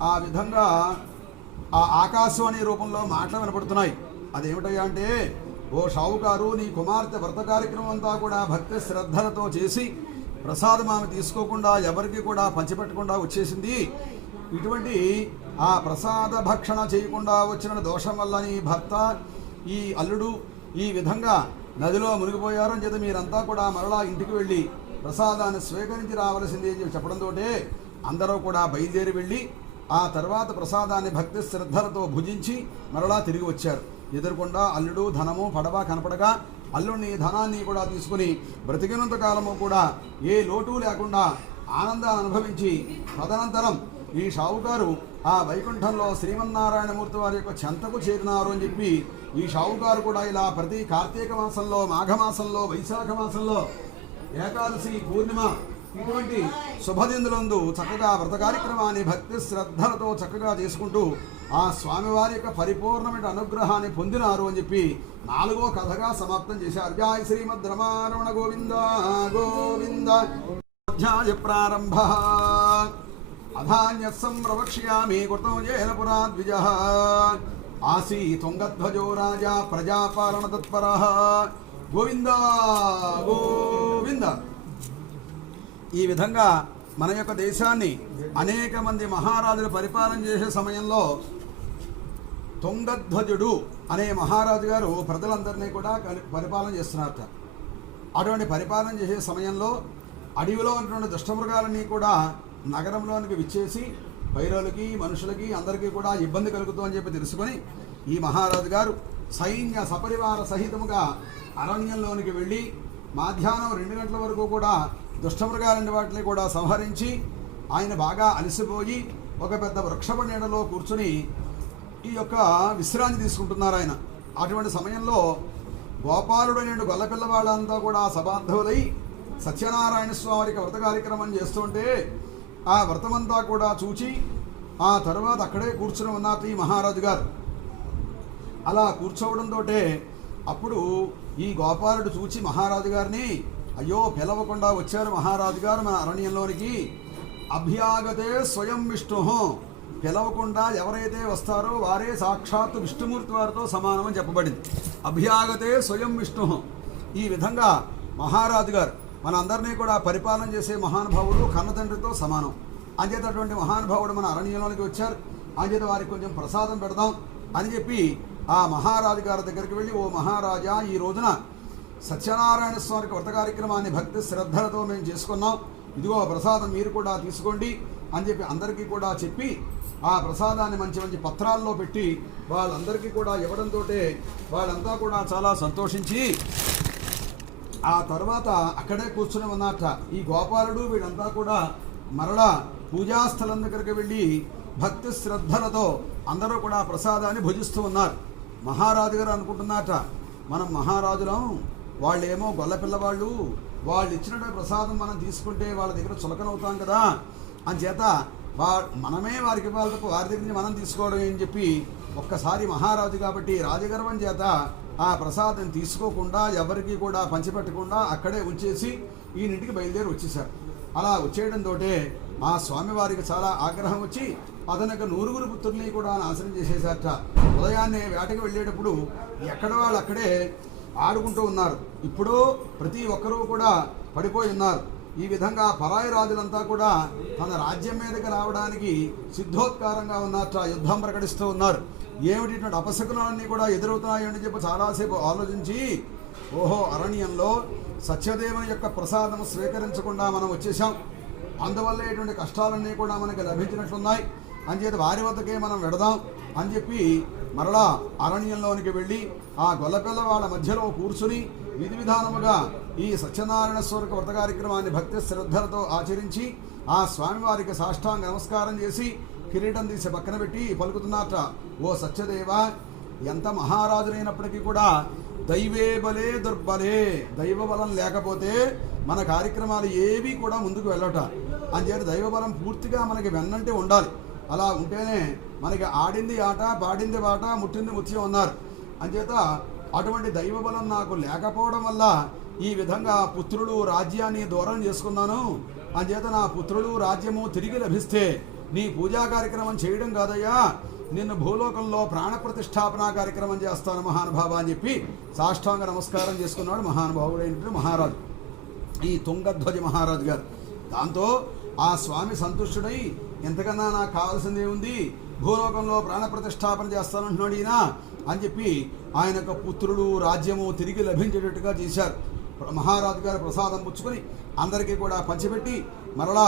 ఆ విధంగా ఆ ఆకాశం అనే రూపంలో మాటలు వినపడుతున్నాయి. అదేమిటయ్యా అంటే, ఓ షావుకారు, నీ కుమార్తె వ్రత కార్యక్రమం అంతా కూడా భక్తి శ్రద్ధలతో చేసి ప్రసాదం ఆమె తీసుకోకుండా ఎవరికి కూడా పంచిపెట్టకుండా వచ్చేసింది. ఇటువంటి ఆ ప్రసాద భక్షణ చేయకుండా వచ్చిన దోషం వల్ల నీ భర్త ఈ అల్లుడు ఈ విధంగా నదిలో మునిగిపోయారని చేత మీరంతా కూడా మరలా ఇంటికి వెళ్ళి ప్రసాదాన్ని స్వీకరించి రావలసింది అని చెప్పడంతో అందరూ కూడా బయలుదేరి వెళ్ళి ఆ తర్వాత ప్రసాదాన్ని భక్తి శ్రద్ధలతో భుజించి మరలా తిరిగి వచ్చారు. ఎదురుకుండా అల్లుడు ధనము పడవ కనపడగా అల్లుడిని ధనాన్ని కూడా తీసుకుని బ్రతికినంత కాలము కూడా ఏ లోటు లేకుండా ఆనందాన్ని అనుభవించి తదనంతరం ఈ షావుకారు ఆ వైకుంఠంలో శ్రీమన్నారాయణమూర్తి వారి యొక్క చెంతకు చేరినారు అని చెప్పి ఈ షావుకారు కూడా ఇలా ప్రతి కార్తీక మాసంలో, మాఘమాసంలో, వైశాఖ మాసంలో, ఏకాదశి, పూర్ణిమ ఇటువంటి శుభదిందులందు చక్కగా వ్రత కార్యక్రమాన్ని భక్తి శ్రద్ధలతో చక్కగా చేసుకుంటూ ఆ స్వామివారి యొక్క పరిపూర్ణమైన అనుగ్రహాన్ని పొందినారు అని చెప్పి 4వ కథగా సమాప్తం చేశారు. జయ శ్రీమద్ రమారమణ గోవింద గోవింద. అధ్యాయ ప్రారంభ. అధాన్యస్సం ప్రవక్ష్యామి కృతం జేన పురా ద్విజః ఆసీ తుంగధ్వజో రాజా ప్రజాపాలన తత్పరః. గోవింద గోవింద. ఈ విధంగా మన యొక్క దేశాన్ని అనేక మంది మహారాజులు పరిపాలన చేసే సమయంలో తుంగధ్వజుడు అనే మహారాజు గారు ప్రజలందరినీ కూడా పరిపాలన చేస్తున్నారట. అటువంటి పరిపాలన చేసే సమయంలో అడవిలో ఉన్నటువంటి దుష్టమృగాలన్నీ కూడా నగరంలోనికి విచ్చేసి పైరులకి, మనుషులకి అందరికీ కూడా ఇబ్బంది కలుగుతుందని చెప్పి తెలుసుకొని ఈ మహారాజు గారు సైన్య సపరివార సహితముగా అరణ్యంలోనికి వెళ్ళి మధ్యాహ్నం 2 గంటల వరకు కూడా దుష్టమృగాలన్నీ వాటిని కూడా సంహరించి ఆయన బాగా అలసిపోయి ఒక పెద్ద వృక్షపు నీడలో కూర్చుని ఈ యొక్క విశ్రాంతి తీసుకుంటున్నారు ఆయన. అటువంటి సమయంలో గోపాలుడు అనే గొల్లపిల్ల వాళ్ళంతా కూడా సబాద్ధవులై సత్యనారాయణ స్వామికి వ్రత కార్యక్రమం చేస్తుంటే ఆ వ్రతమంతా కూడా చూచి ఆ తర్వాత అక్కడే కూర్చుని ఉన్నారు ఈ మహారాజు గారు. అలా కూర్చోవడంతో అప్పుడు ఈ గోపాలుడు చూచి మహారాజు గారిని, అయ్యో పిలవకుండా వచ్చారు మహారాజు గారు మన అరణ్యంలోనికి, అభ్యాగతే స్వయం విష్ణు, పిలవకుండా ఎవరైతే వస్తారో వారే సాక్షాత్తు విష్ణుమూర్తి వారితో సమానమని చెప్పబడింది. అభ్యాగతే స్వయం విష్ణు. ఈ విధంగా మహారాజు గారు మన అందరినీ కూడా పరిపాలన చేసే మహానుభావుడు కన్నతండ్రితో సమానం. అంచేతటువంటి మహానుభావుడు మన అరణ్యంలోనికి వచ్చారు, అంచేత వారికి కొంచెం ప్రసాదం పెడదాం అని చెప్పి ఆ మహారాజు గారి దగ్గరికి వెళ్ళి, ఓ మహారాజా, ఈ రోజున సత్యనారాయణ స్వామికి వ్రత కార్యక్రమాన్ని భక్తి శ్రద్ధలతో మేము చేసుకున్నాం, ఇదిగో ప్రసాదం మీరు కూడా తీసుకోండి అని చెప్పి అందరికీ కూడా చెప్పి ఆ ప్రసాదాన్ని మంచి మంచి పత్రాల్లో పెట్టి వాళ్ళందరికీ కూడా ఇవ్వడంతో వాళ్ళంతా కూడా చాలా సంతోషించి ఆ తర్వాత అక్కడే కూర్చుని ఉన్నట్ట. ఈ గోపాలుడు వీళ్ళంతా కూడా మరలా పూజాస్థలం దగ్గరికి వెళ్ళి భక్తి శ్రద్ధలతో అందరూ కూడా ప్రసాదాన్ని భుజిస్తూ ఉన్నారు. మహారాజు గారు అనుకుంటున్నారట, మనం మహారాజులం, వాళ్ళేమో గొల్లపిల్లవాళ్ళు, వాళ్ళు ఇచ్చిన ప్రసాదం మనం తీసుకుంటే వాళ్ళ దగ్గర చులకనవుతాం కదా, అంచేత మనమే వారికి ఇవ్వాలి తప్ప వారి దగ్గర నుంచి మనం తీసుకోవడం అని చెప్పి ఒక్కసారి మహారాజు కాబట్టి రాజగర్వం చేత ఆ ప్రసాదం తీసుకోకుండా ఎవరికి కూడా పంచిపెట్టకుండా అక్కడే ఉంచేసి ఈయనింటికి బయలుదేరి వచ్చేసారు. అలా వచ్చేయడంతో ఆ స్వామివారికి చాలా ఆగ్రహం వచ్చి అతనికి 9 పుత్రుల్ని కూడా నాశనం చేసేసారట. ఉదయాన్నే వేటకి వెళ్ళేటప్పుడు ఎక్కడ వాళ్ళు అక్కడే ఆడుకుంటూ ఉన్నారు. ఇప్పుడు ప్రతి ఒక్కరూ కూడా పడిపోయి ఉన్నారు. ఈ విధంగా పరాయి రాజులంతా కూడా తన రాజ్యం మీదకి రావడానికి సిద్ధోత్కారంగా ఉన్నారట, యుద్ధం ప్రకటిస్తూ ఉన్నారు. ఏమిటి అపశకునాలన్నీ కూడా ఎదురవుతున్నాయని చెప్పి చాలాసేపు ఆలోచించి ఓహో అరణ్యంలో సత్యదేవుని యొక్క ప్రసాదం స్వీకరించకుండా మనం వచ్చేసాం, అందువల్ల ఇటువంటి కష్టాలన్నీ కూడా మనకి లభించినట్లున్నాయి, అంచేత వారి వద్దకే మనం వెడదాం అని చెప్పి మరలా అరణ్యంలోనికి వెళ్ళి ఆ గొల్లపిల్ల వాళ్ళ మధ్యలో కూర్చుని విధి విధానముగా ఈ సత్యనారాయణ స్వరూప వ్రత కార్యక్రమాన్ని భక్తి శ్రద్ధలతో ఆచరించి ఆ స్వామివారికి సాష్టాంగ నమస్కారం చేసి కిరీటం తీసి పక్కన పెట్టి పలుకుతున్నట్ట, ఓ సత్యదేవ, ఎంత మహారాజులైనప్పటికీ కూడా దైవే బలే దుర్బలే, దైవ బలం లేకపోతే మన కార్యక్రమాలు ఏవి కూడా ముందుకు వెళ్ళట, అంచేత దైవబలం పూర్తిగా మనకి వెన్నంటే ఉండాలి. అలా ఉంటేనే మనకి ఆడింది ఆట, పాడింది పాట, ముట్టింది ముత్యం అన్నారు. అంచేత అటువంటి దైవబలం నాకు లేకపోవడం వల్ల ఈ విధంగా పుత్రుడు రాజ్యాన్ని దూరం చేసుకున్నాను, అంచేత నా పుత్రుడు రాజ్యము తిరిగి లభిస్తే నీ పూజా కార్యక్రమం చేయడం కాదయ్యా, నిన్ను భూలోకంలో ప్రాణప్రతిష్టాపన కార్యక్రమం చేస్తాను మహానుభావ అని చెప్పి సాష్టాంగ నమస్కారం చేసుకున్నాడు మహానుభావుడైనటువంటి మహారాజు, ఈ తుంగధ్వజ మహారాజు గారు. దాంతో ఆ స్వామి సంతుష్టుడై, ఎంతకన్నా నాకు కావాల్సిందే ఉంది, భూలోకంలో ప్రాణప్రతిష్టాపన చేస్తానంటున్నాడు ఈయన అని చెప్పి ఆయన యొక్క పుత్రుడు రాజ్యము తిరిగి లభించేటట్టుగా చేశారు. మహారాజు గారు ప్రసాదం పుచ్చుకొని అందరికీ కూడా పంచిపెట్టి మరలా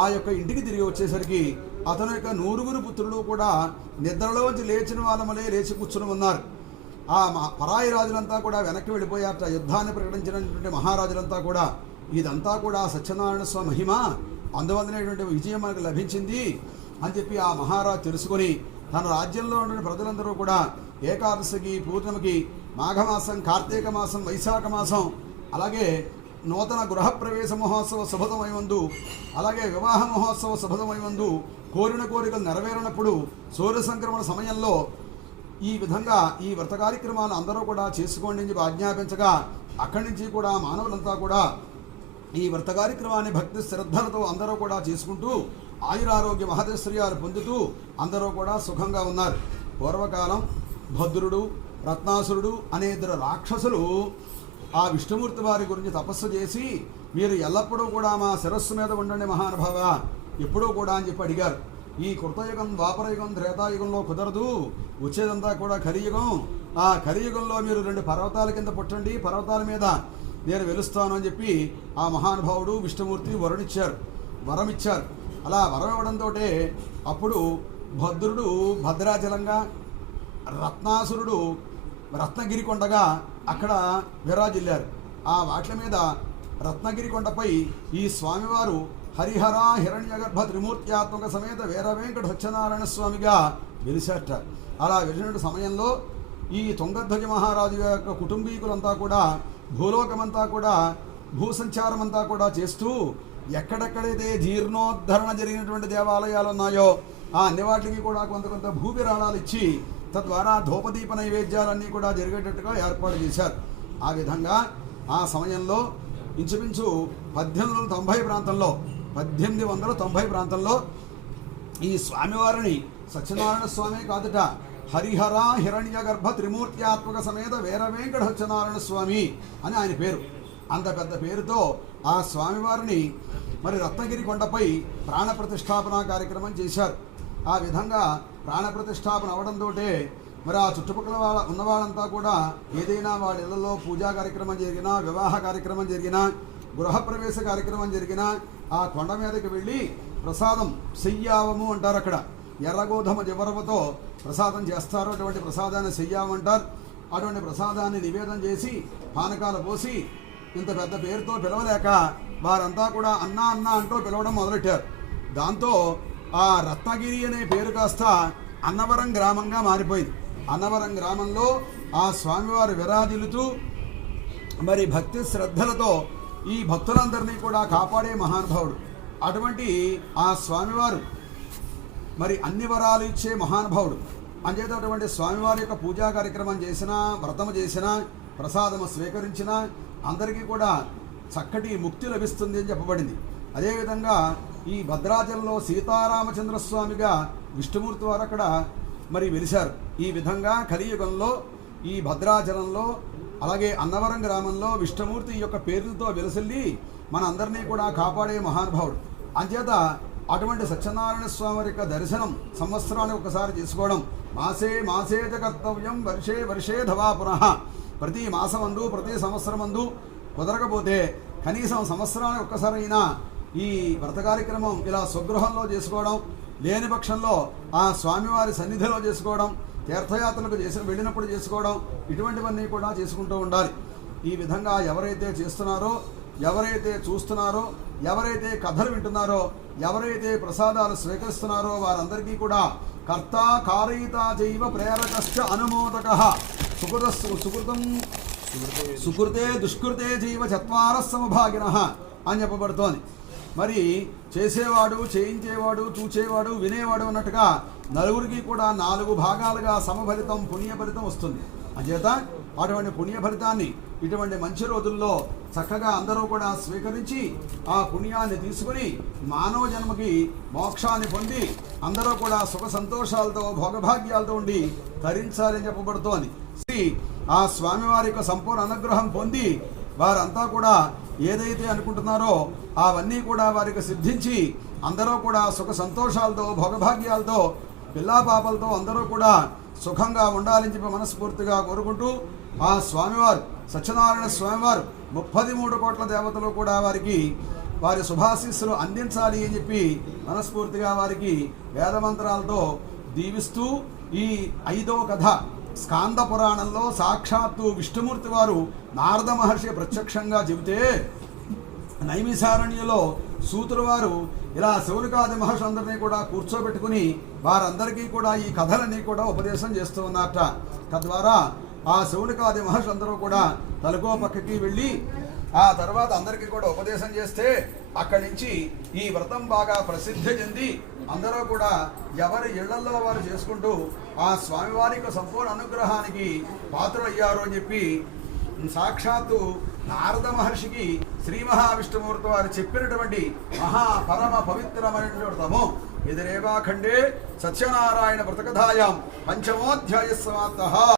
ఆ యొక్క ఇంటికి తిరిగి వచ్చేసరికి అతని యొక్క 9 పుత్రులు కూడా నిద్రలోంచి లేచిన వాళ్ళమలే లేచి కూర్చుని ఉన్నారు. ఆ పరాయి రాజులంతా కూడా వెనక్కి వెళ్ళిపోయారట. యుద్ధాన్ని ప్రకటించినటువంటి మహారాజులంతా కూడా ఇదంతా కూడా సత్యనారాయణ స్వామి మహిమ, అందువల్లనేటువంటి విజయం మనకు లభించింది అని చెప్పి ఆ మహారాజు తెలుసుకొని తన రాజ్యంలో ఉన్న ప్రజలందరూ కూడా ఏకాదశికి, పూర్ణమికి, మాఘమాసం, కార్తీక మాసం, వైశాఖ మాసం, అలాగే నూతన గృహప్రవేశ మహోత్సవ శుభదమైవందు, అలాగే వివాహ మహోత్సవ శుభదమైవందు కోరిన కోరికలు నెరవేరినప్పుడు సూర్య సంక్రమణ సమయంలో ఈ విధంగా ఈ వ్రత కార్యక్రమాలు అందరూ కూడా చేసుకోండి అని చెప్పి ఆజ్ఞాపించగా అక్కడి నుంచి కూడా మానవులంతా కూడా ఈ వ్రత కార్యక్రమాన్ని భక్తి శ్రద్ధలతో అందరూ కూడా చేసుకుంటూ ఆయురారోగ్య మహదైశ్వర్యాలు పొందుతూ అందరూ కూడా సుఖంగా ఉన్నారు. పూర్వకాలం భద్రుడు, రత్నాసురుడు అనే 2 రాక్షసులు ఆ విష్ణుమూర్తి వారి గురించి తపస్సు చేసి, మీరు ఎల్లప్పుడూ కూడా మా శిరస్సు మీద ఉండండి మహానుభావ, ఎప్పుడూ కూడా అని చెప్పి అడిగారు. ఈ కృతయుగం, ద్వాపరయుగం, త్రేతాయుగంలో కుదరదు, వచ్చేదంతా కూడా కలియుగం, ఆ కలియుగంలో మీరు 2 పర్వతాల కింద పుట్టండి, పర్వతాల మీద నేను వెలుస్తాను అని చెప్పి ఆ మహానుభావుడు విష్ణుమూర్తి వరమిచ్చారు. అలా వరం ఇవ్వడంతో అప్పుడు భద్రుడు భద్రాచలంగా, రత్నాసురుడు రత్నగిరి కొండగా అక్కడ విరాజిల్లారు. ఆ వాట్ల మీద రత్నగిరి కొండపై ఈ స్వామివారు హరిహర హిరణ్యగర్భ త్రిమూర్త్యాత్మక సమేత వీర వెంకట సత్యనారాయణ స్వామిగా వెలిశారట. అలా వెలిసిన సమయంలో ఈ తుంగధ్వజ మహారాజు యొక్క కుటుంబీకులంతా కూడా భూలోకమంతా కూడా భూసంచారం అంతా కూడా చేస్తూ ఎక్కడెక్కడైతే జీర్ణోద్ధరణ జరిగినటువంటి దేవాలయాలు ఉన్నాయో ఆ అన్ని వాటికి కూడా కొంత భూ విరాళాలు ఇచ్చి తద్వారా ధూపదీప నైవేద్యాలన్నీ కూడా జరిగేటట్టుగా ఏర్పాటు చేశారు. ఆ విధంగా ఆ సమయంలో ఇంచుమించు 1890 ప్రాంతంలో ఈ స్వామివారిని సత్యనారాయణ స్వామి కాదుట, హరిహర హిరణ్యగర్భ త్రిమూర్త్యాత్మక సమేత వీర వెంకట సత్యనారాయణ స్వామి అని ఆయన పేరు. అంత పెద్ద పేరుతో ఆ స్వామివారిని మరి రత్నగిరి కొండపై ప్రాణప్రతిష్టాపన కార్యక్రమం చేశారు. ఆ విధంగా ప్రాణప్రతిష్టాపన అవడంతో మరి ఆ చుట్టుపక్కల ఉన్నవాళ్ళంతా కూడా ఏదైనా వాళ్ళ ఇళ్లలో పూజా కార్యక్రమం జరిగినా, వివాహ కార్యక్రమం జరిగినా, గృహప్రవేశ కార్యక్రమం జరిగినా ఆ కొండ మీదకి వెళ్ళి ప్రసాదం శయ్యావము అంటారు. అక్కడ ఎర్రగోధుమ జవరవతో ప్రసాదం చేస్తారు. అటువంటి ప్రసాదాన్ని శయ్యావం అంటారు. అటువంటి ప్రసాదాన్ని నివేదన చేసి పానకాలు పోసి ఇంత పెద్ద పేరుతో పిలవలేక వారంతా కూడా అన్నా అన్నా అంటూ పిలవడం మొదలెట్టారు. దాంతో ఆ రత్నగిరి అనే పేరు కాస్త అన్నవరం గ్రామంగా మారిపోయింది. అన్నవరం గ్రామంలో ఆ స్వామివారు విరాజిల్లుతూ మరి భక్తి శ్రద్ధలతో ఈ భక్తులందరినీ కూడా కాపాడే మహానుభావుడు. అటువంటి ఆ స్వామివారు మరి అన్ని వరాలు ఇచ్చే మహానుభావుడు. అంచేత అటువంటి స్వామివారి యొక్క పూజా కార్యక్రమం చేసినా, వ్రతము చేసినా, ప్రసాదము స్వీకరించినా అందరికీ కూడా చక్కటి ముక్తి లభిస్తుంది అని చెప్పబడింది. అదేవిధంగా ఈ భద్రాచలంలో సీతారామచంద్రస్వామిగా విష్ణుమూర్తి వారు అక్కడ మరి వెలిశారు. ఈ విధంగా కలియుగంలో ఈ భద్రాచలంలో అలాగే అన్నవరం గ్రామంలో విష్ణుమూర్తి యొక్క పేర్లతో వెలసిల్లి మన అందరినీ కూడా కాపాడే మహానుభావుడు. అంచేత అటువంటి సత్యనారాయణ స్వామి యొక్క దర్శనం సంవత్సరానికి ఒకసారి చేసుకోవడం, మాసే మాసే చ కర్తవ్యం వర్షే వర్షే ధవా పునః ప్రతి మాసమందు ప్రతి సంవత్సరమందు కుదరకపోతే కనీసం సంవత్సరానికి ఒక్కసారైనా ఈ వ్రత కార్యక్రమం ఇలా స్వగృహంలో చేసుకోవడం, లేని పక్షంలో ఆ స్వామివారి సన్నిధిలో చేసుకోవడం, తీర్థయాత్రలకు వెళ్ళినప్పుడు చేసుకోవడం, ఇటువంటివన్నీ కూడా చేసుకుంటూ ఉండాలి. ఈ విధంగా ఎవరైతే చేస్తున్నారో, ఎవరైతే చూస్తున్నారో, ఎవరైతే కథలు వింటున్నారో, ఎవరైతే ప్రసాదాలు స్వీకరిస్తున్నారో వారందరికీ కూడా కర్త కారయిత జైవ ప్రేరకశ్చ అనుమోదక సుకృతం సుకృతే దుష్కృతే జీవ చత్వార సమభాగిన అని చెప్పబడుతోంది. మరి చేసేవాడు, చేయించేవాడు, చూచేవాడు, వినేవాడు అన్నట్టుగా నలుగురికి కూడా 4 భాగాలుగా సమఫలితం పుణ్యఫలితం వస్తుంది. అంచేత అటువంటి పుణ్యఫలితాన్ని ఇటువంటి మంచి రోజుల్లో చక్కగా అందరూ కూడా స్వీకరించి ఆ పుణ్యాన్ని తీసుకుని మానవ జన్మకి మోక్షాన్ని పొంది అందరూ కూడా సుఖ సంతోషాలతో భోగభాగ్యాలతో ఉండి తరించాలని చెప్పబడుతోంది. ఆ స్వామివారి యొక్క సంపూర్ణ అనుగ్రహం పొంది వారంతా కూడా ఏదైతే అనుకుంటున్నారో అవన్నీ కూడా వారికి సిద్ధించి అందరూ కూడా సుఖ సంతోషాలతో భోగభాగ్యాలతో పిల్లాపాపలతో అందరూ కూడా సుఖంగా ఉండాలని చెప్పి మనస్ఫూర్తిగా కోరుకుంటూ ఆ స్వామివారు సత్యనారాయణ స్వామివారు 33 కోట్ల దేవతలు కూడా వారి శుభాశీస్సులు అందించాలి అని చెప్పి మనస్ఫూర్తిగా వారికి వేదమంత్రాలతో దీవిస్తూ ఈ 5వ కథ స్కాంద పురాణంలో సాక్షాత్తు విష్ణుమూర్తి వారు నారద మహర్షి ప్రత్యక్షంగా చెబితే నైమిసారణ్యలో సూతుడు వారు ఇలా శౌనకాది మహర్షులందరినీ కూడా కూర్చోబెట్టుకుని వారందరికీ కూడా ఈ కథలన్నీ కూడా ఉపదేశం చేస్తూ ఉన్నారట. తద్వారా ఆ శౌనకాది మహర్షులందరూ కూడా తలకో పక్కకి వెళ్ళి ఆ తర్వాత అందరికీ కూడా ఉపదేశం చేస్తే అక్కడి నుంచి ఈ వ్రతం బాగా ప్రసిద్ధి చెంది అందరూ కూడా ఎవరి ఇళ్లలో వారు చేసుకుంటూ ఆ స్వామివారి యొక్క సంపూర్ణ అనుగ్రహానికి పాత్రలయ్యారు అని చెప్పి సాక్షాత్తు నారద మహర్షికి శ్రీ మహావిష్ణుమూర్తి వారు చెప్పినటువంటి పరమ పవిత్రమైనటువంటి వ్రతము ఎదిరేవాఖండే సత్యనారాయణ వ్రతకథాయాం 5వ అధ్యాయ సమాప్తః.